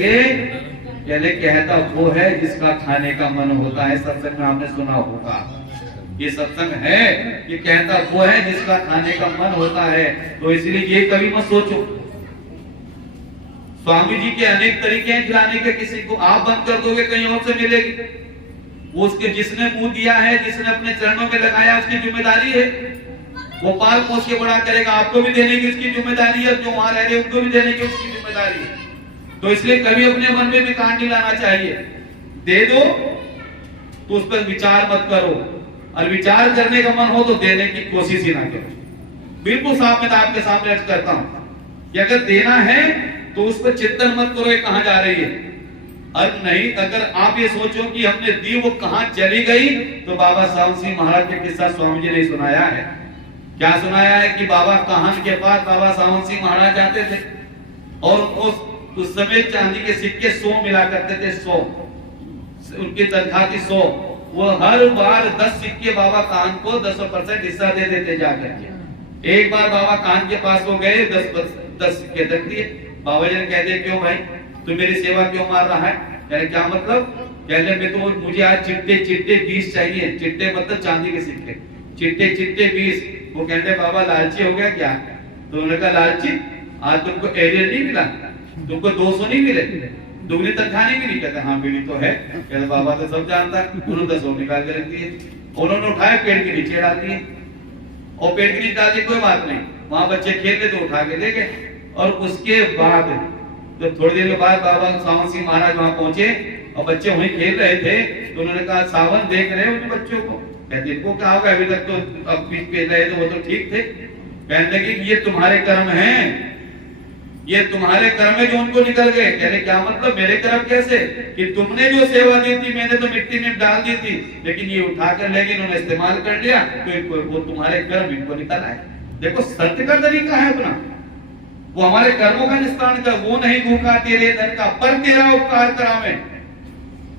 लगे, कहता वो है जिसका खाने का मन होता है। सत्संग में आपने सुना होगा, ये सत्संग है कि कहता वो है जिसका खाने का मन होता है। तो इसलिए ये कभी मत सोचो, स्वामी जी के अनेक तरीके हैं खिलाने के, किसी को आप बंद कर दोगे कहीं और से मिलेगी। वो उसके जिसने मुंह दिया है, जिसने अपने चरणों में लगाया उसकी जिम्मेदारी है, वो पाल पोस के बड़ा करेगा, आपको भी देने की उसकी जिम्मेदारी है, जो वहां रह रहे उनको भी देने की उसकी जिम्मेदारी है। तो इसलिए कभी अपने मन में भी कांड नहीं लाना चाहिए। दे दो तो उस पर विचार मत करो, और विचार करने का मन हो तो देने की कोशिश ही ना करो। बिल्कुल साफ मैं आपके सामने अर्ज करता हूं कि अगर देना है तो उस पर चिंतन मत करो ये कहां जा रही है। और नहीं अगर आप ये सोचो कि हमने दी वो कहां चली गई, तो बाबा सावन सिंह महाराज के किस्सा स्वामी जी ने सुनाया है। क्या सुनाया है कि बाबा काहन के पास बाबा सावन सिंह महाराज जाते थे और उस समय चांदी के सिक्के 100 मिला करते थे, 100 उनकी तनख्वाह थी 100। वो हर बार 10 सिक्के बाबा काहन को 10% हिस्सा दे देते जाकर के। एक बार बाबा काहन के पास वो गए, 10 सिक्के रख दिए। बाबा जी ने कह दिया क्यों भाई तू मेरी सेवा क्यों मार रहा है। कहने क्या मतलब, कहने में तो मुझे आज चिट्टे चिट्टे 20 चाहिए। चिट्टे मतलब चांदी के सिक्के, चिट्टे चिट्टे 20। वो कहते बाबा लालची हो गया क्या। तो उन्होंने कहा लालची, आज तुमको एरियर नहीं मिला, तुमको 200 नहीं मिले, दुगनी तनख्वाह नहीं मिली। कहते हाँ मिली तो है। कहते बाबा तो सब जानता है। उन्होंने 10 निकाल के रख दिए, उन्होंने उठाए पेड़ के नीचे डाल दिए, और पेड़ के नीचे डाल दिए कोई बात नहीं, वहां बच्चे खेल रहे तो उठा के दे गए। और उसके बाद तो थोड़ी देर के बाद बाबा सावन सिंह महाराज वहां पहुंचे और बच्चे वहीं खेल रहे थे। तो उन्होंने कहा सावन देख रहे हो उन बच्चों को। कहते इनको क्या होगा, अभी तक तो अब बीच पे रहे तो वो तो ठीक थे। कहने लगे ये तुम्हारे कर्म हैं, ये तुम्हारे कर्म है जो उनको निकल गए। कहने क्या मतलब मेरे कर्म कैसे, कि तुमने जो सेवा दी थी मैंने तो मिट्टी में डाल दी थी, लेकिन ये उठा कर लेके इन्होंने इस्तेमाल कर लिया, तो वो तुम्हारे कर्म इनको निकल आए। देखो सत्य का तरीका है अपना, वो हमारे कर्मों का निस्तारण कर। वो नहीं भूखा तेरे धन का पर तेरा उपकार करावे,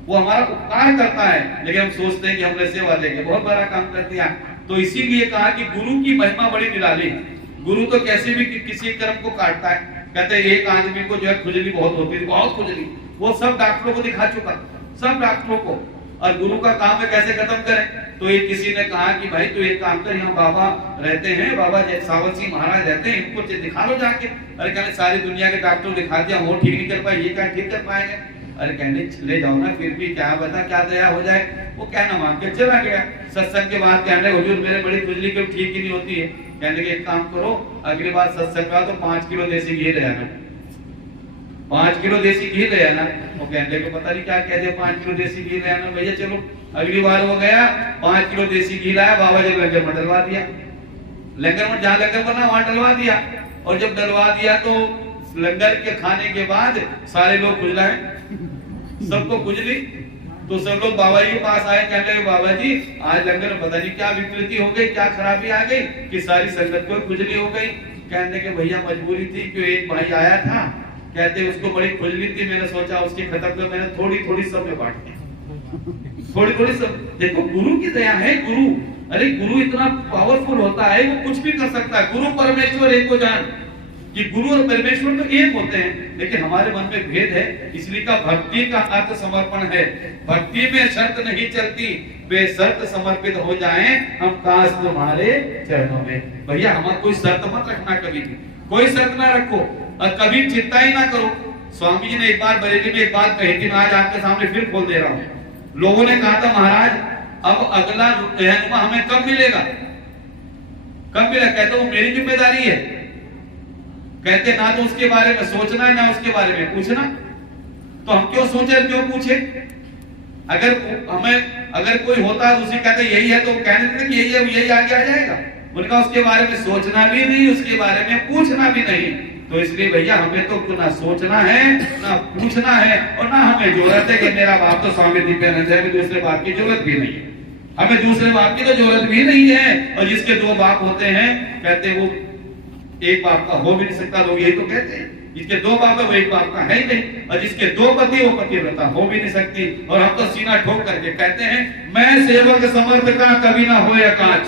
वो हमारा उपकार करता है, लेकिन हम सोचते हैं कि हमने सेवा देंगे बहुत बड़ा काम कर दिया। तो इसीलिए कहा कि गुरु की महिमा बड़ी निराली है। गुरु तो कैसे भी किसी कर्म को काटता है। कहते हैं एक आदमी को जो है खुजली बहुत होती है, बहुत खुजली, वो सब डॉक्टरों को दिखा चुका, सब डॉक्टरों को, और गुरु का काम है कैसे खत्म करें। तो ये किसी ने कहा कि भाई तू एक काम कर, यहाँ बाबा रहते हैं, बाबा सावन सिंह महाराज रहते हैं, इनको दिखा लो जाके। अरे कहने सारी दुनिया के डॉक्टर दिखा दिया, वो ठीक नहीं कर पाए, ये क्या ठीक कर पाएंगे। अरे कहने ले जाओ ना, फिर भी क्या बता क्या दया हो जाए। वो कहना मान के चला गया। सत्संग के बाद कहने हुजूर मेरे बड़ी खुजली क्यों ठीक ही नहीं होती है। कहने के एक काम करो, अगली बार सत्संग का तो 5 किलो देसी घी ले आना, 5 किलो देसी घी ले आना। वो कहने को पता नहीं क्या कह दिया, 5 किलो देसी घी ले आना। भैया चलो, अगली बार वो गया 5 किलो देसी घी लाया, बाबा जी लंगर में डलवा दिया। लंगर में जहाँ लंगर बना वहां डलवा दिया। और जब डलवा दिया तो लंगर के खाने के बाद सारे लोग खुजला है, सबको खुजली। तो सब लोग बाबा जी के पास आए, कहने लगे बाबा जी आज लंगर में पता नहीं क्या विकृति हो गई, क्या खराबी आ गई कि सारी संगत को खुजली हो गई। कहने के भैया मजबूरी थी कि एक भाई आया था, कहते उसको बड़ी खुजली थी, मैंने सोचा उसकी खत्म तो मैंने थोड़ी थोड़ी सब में बांट दी, थोड़ी थोड़ी सब। देखो गुरु की दया है, गुरु, अरे गुरु इतना पावरफुल होता है, वो कुछ भी कर सकता है। गुरु परमेश्वर एक को जान, कि गुरु और परमेश्वर तो एक होते हैं, लेकिन हमारे मन में भेद है। इसलिए का भक्ति का अर्थ समर्पण है। भक्ति में शर्त नहीं चलती, बेशर्त समर्पित हो जाएं हम काश तुम्हारे चरणों में। भैया हमारा कोई शर्त मत रखना, कभी भी कोई शर्त ना रखो और कभी चिंता ही ना करो। स्वामी जी ने एक बार बरेली में एक बात कही थी, मैं आज आपके सामने फिर खोल दे रहा हूँ। लोगों ने कहा था महाराज अब अगला रहनुमा हमें कब मिलेगा, कब मिलेगा? कहते वो मेरी जिम्मेदारी है। कहते ना तो उसके बारे में सोचना है ना उसके बारे में पूछना, तो हम क्यों सोचे, क्यों पूछे? अगर हमें अगर कोई होता है उसे कहते यही है तो कहने देते कि यही है, यही आगे आ जाएगा। उनका उसके बारे में सोचना भी नहीं, उसके बारे में पूछना भी नहीं। तो इसलिए भैया हमें तो ना सोचना है ना पूछना है, और ना हमें जरूरत है कि मेरा बाप तो स्वामी दिव्यानंद है, दूसरे बाप की जरूरत भी नहीं है। हमें दूसरे बाप की तो जरूरत भी नहीं है। और जिसके दो बाप होते हैं कहते वो एक बाप का हो भी नहीं सकता, लोग यही तो कहते हैं। जिसके दो बाप है वो एक बाप का है ही नहीं, और जिसके दो पति वो पतिव्रता हो भी नहीं सकती। और हम तो सीना ठोक करके कहते हैं मैं सेवक समर्थ का कभी ना होए अकाज,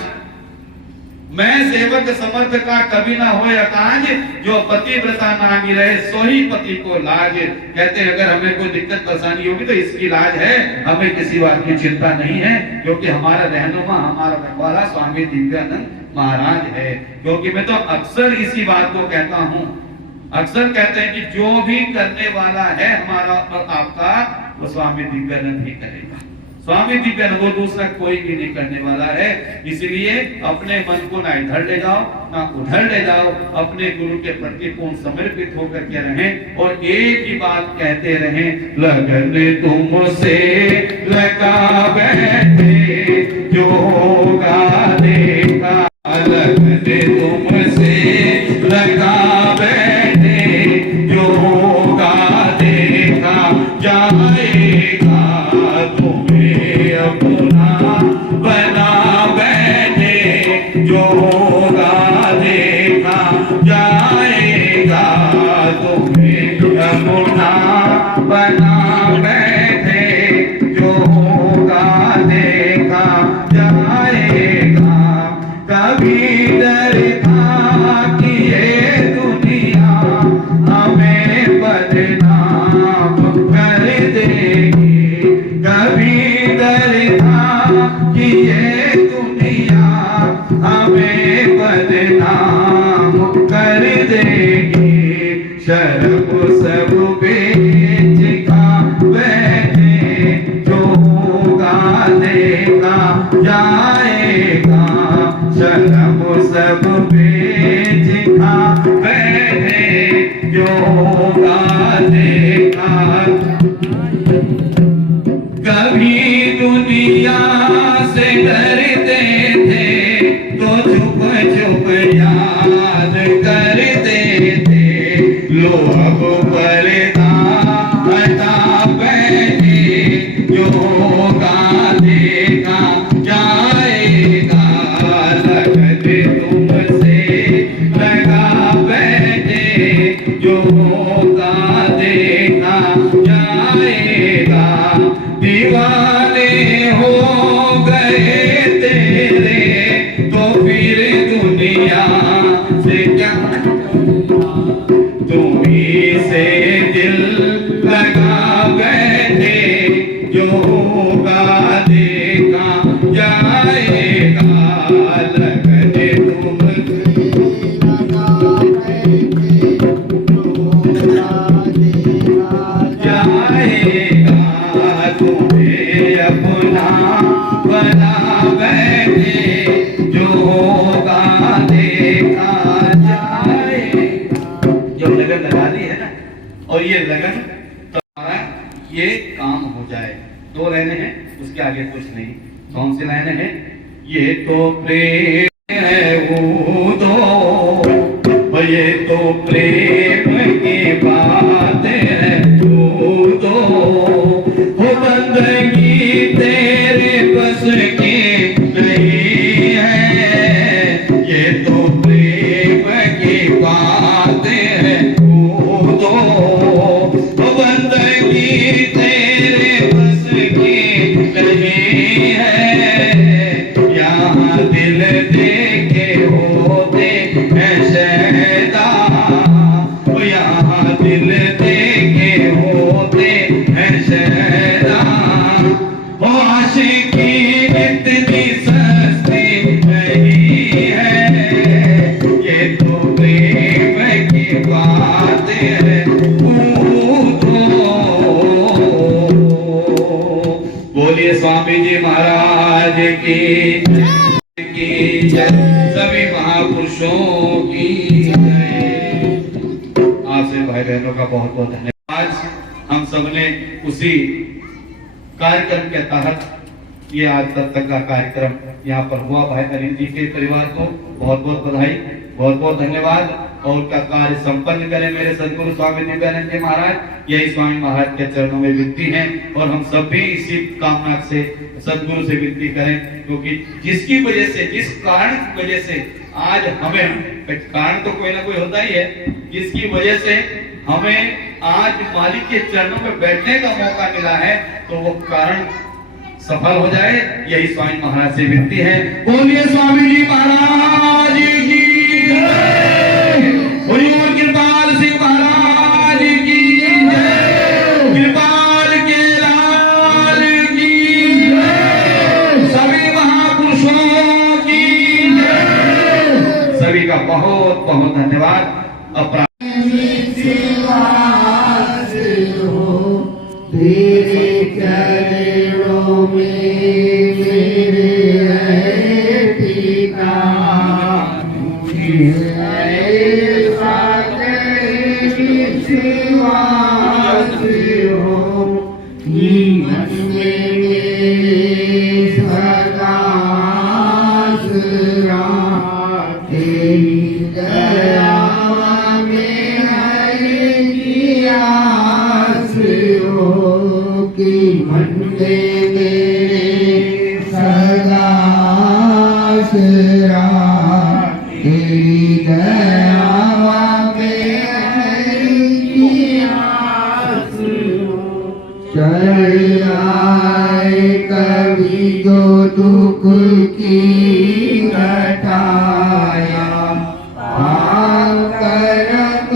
मैं सेवक समर्थ का कभी ना होए अकाज, जो पतिव्रता नामी रहे सो ही पति को लाज। कहते हैं अगर हमें कोई दिक्कत परेशानी होगी तो इसकी लाज है, हमें किसी बात की चिंता नहीं है, क्योंकि हमारा रहनुमा हमारा रखवाला स्वामी दिव्यानंद महाराज है। क्योंकि मैं तो अक्सर इसी बात को कहता हूं, अक्सर कहते हैं कि जो भी करने वाला है हमारा और आपका वो स्वामी दिव्यानंद ही करेगा। स्वामी दिव्यानंद, वो दूसरा कोई भी नहीं करने वाला है। इसलिए अपने मन को ना इधर ले जाओ ना उधर ले जाओ, अपने गुरु के प्रति पूर्ण समर्पित होकर के रहें और एक ही बात कहते रहें, लगन तुमसे लगा बैठे जो होगा देखा, लगन तुमसे लगा बैठे जो होगा देखा जाएगा, तुम्हें अपना बना बैठे जो होगा देखा जाएगा, तुम्हें अपना बना बैठे जो होगा देखा जाएगा। कभी डर था कि ये दुनिया हमें बदनाम कर देगी, कभी डर था कि ये दुनिया हमें बदनाम कर देगी, शर्म सब बेच का बैठे जो होगा देखा जाएगा, शर्म सब बेच का बैठे जो होगा देखा। कभी दुनिया से डरते थे तो चुप चुप याद करते थे, लो अब पर्दा हटा बैठे जो होगा देखा जाएगा, लगन तुमसे लगा बैठे जो होगा देखा जाएगा। दीवाने हो गए तेरे तो फिर दुनिया से क्या, तुम्हीं से दिल लगा बैठे जो होगा देखा जाएगा, लगन तुमसे लगा बैठे जो होगा देखा जाएगा, तुम्हें अपना बना बैठे जो होगा देखा जाएगा। जब लगन लगा दी है ना, और ये लगन तो हमारा ये काम हो जाए। दो लाइनें हैं, उसके आगे कुछ नहीं। कौन सी लाइनें हैं? ये तो प्रेम है वो दो, ये तो प्रेम की बात है तू तो हो बंदगी तेरे बस की नहीं है, ये तो प्रेम की बात है तू तो हो बंदगी तेरे बस की नहीं है, यहाँ दिल देखे होते हैं शैदा, यहाँ दिल देखे होते हैं शैदा, आशिकी इतनी सस्ती नहीं है, ये तो प्रेम की बात है बोलिए स्वामी जी महाराज की जय, सभी महापुरुषों की जय। आपसे भाई बहनों का बहुत बहुत धन्यवाद। आज हम सबने उसी कार्यक्रम के तहत ये आज सत्संग का कार्यक्रम यहाँ पर हुआ। भाई अनिल जी के परिवार को बहुत बहुत बधाई, बहुत बहुत धन्यवाद और उनका कार्य संपन्न करें मेरे सदगुरु स्वामी दिव्यानंद जी महाराज। यही स्वामी महाराज के चरणों में विनती है और हम सब भी इसी कामना से सदगुरु से विनती करें, क्योंकि जिसकी वजह से, जिस कारण की वजह से आज हमें, कारण तो कोई ना कोई होता ही है, जिसकी वजह से हमें आज मालिक के चरणों में बैठने का मौका मिला है, तो वो कारण सफल हो जाए, यही स्वामी महाराज से विनती है। बोलिए स्वामी जी महाराज की जय, बोलिए कृपाल सिंह महाराज की जय, कृपाल के लाल की जय, सभी महापुरुषों की जय। सभी का बहुत बहुत धन्यवाद। तेरे चरणों में मेरे है ठिकाना, ऐसा विश्वास हो जीवन में मेरे सदा आसरा, तेरी दया में है कि आस हो कि मन में मेरे सदा आसरा, तेरी दया में है कि आस हो। चल आए कभी जो दुख की घटाया, करम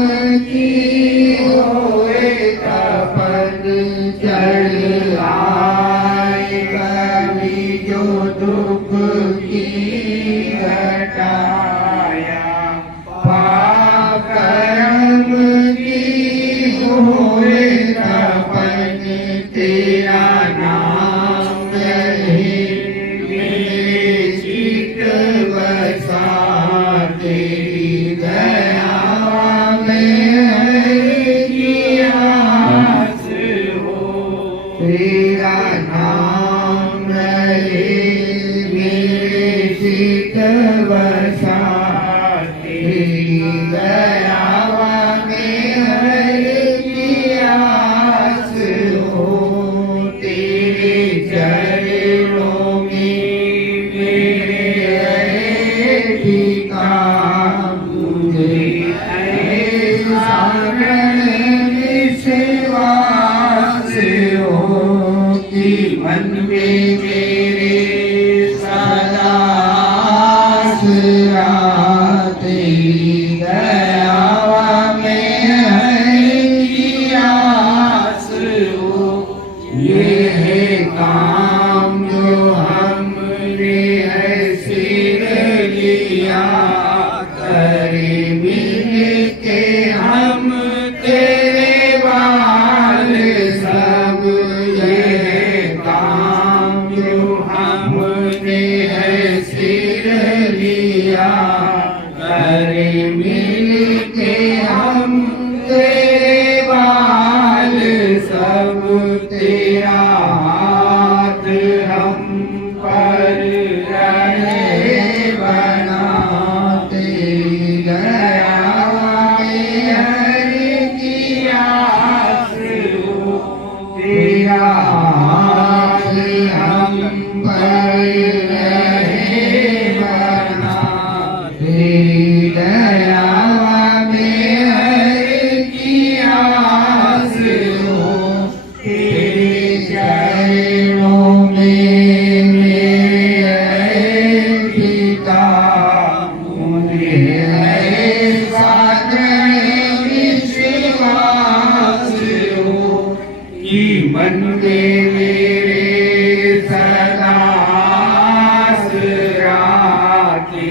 की होए तपन चल आए कभी जो दुख की घटाया, करम की होए तपन तेरा नाम रहे मेरे चित बसा, तेरी दया में है कि आस हो, तेरा नाम रहे मेरे चित बसा, तेरी दया में है कि आस हो, तेरे चरणों में मेरे है ठिकाना, मुझे ऐसा विश्वास हो कि मन में मेरे सदा आसरा, तेरी दया में है कि आस हो। ये है काम जो हमने है सिर लिया, करे मिल के हम तेरे बाल सब, ये काम जो पर रहे बना, तेरी दया में हर की आस हो, तेरे चरणों में मेरे पिता, मुझे ऐसा दृढ़ विश्वास हो कि मन में मेरे सदा आस राखे,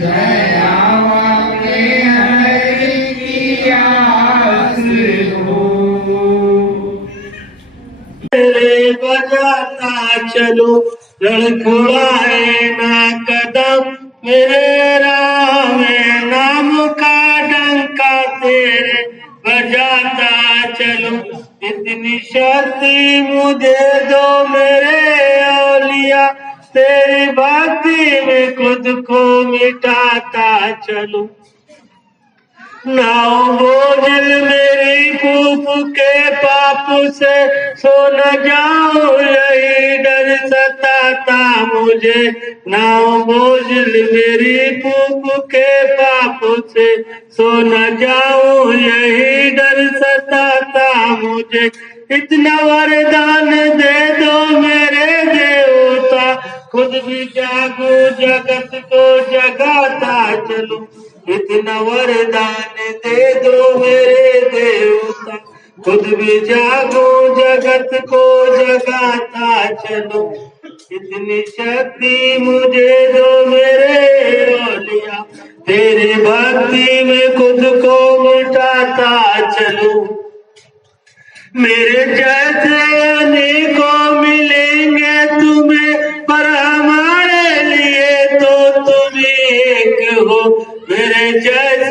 दया में हर की आस हो। रे बजाता चलो, लड़खड़ाए ना कदम, मेरे राह में नाम का डंका तेरे बजाता चलो। इतनी शक्ति मुझे दो मेरे औलिया, तेरी भक्ति में खुद को मिटाता चलो। नाव बोझल मेरी फूफ के पाप से सो न जाऊं, यही डर सताता मुझे। नाव बोझल मेरी फूफ के पाप से सो न जाऊं, यही डर सताता मुझे। इतना वरदान दे दो मेरे देवता, खुद भी जागो जगत को जगाता चलो। इतना वरदान दे दो मेरे देवता, खुद भी जागो जगत को जगाता चलो। इतनी शक्ति मुझे दो मेरे औलिया, तेरी भक्ति में खुद को मिटाता चलो। मेरे जैसे अनेकों मिलेंगे तुम्हें, पर हमारे लिए तो तुम एक हो। मेरे जैसे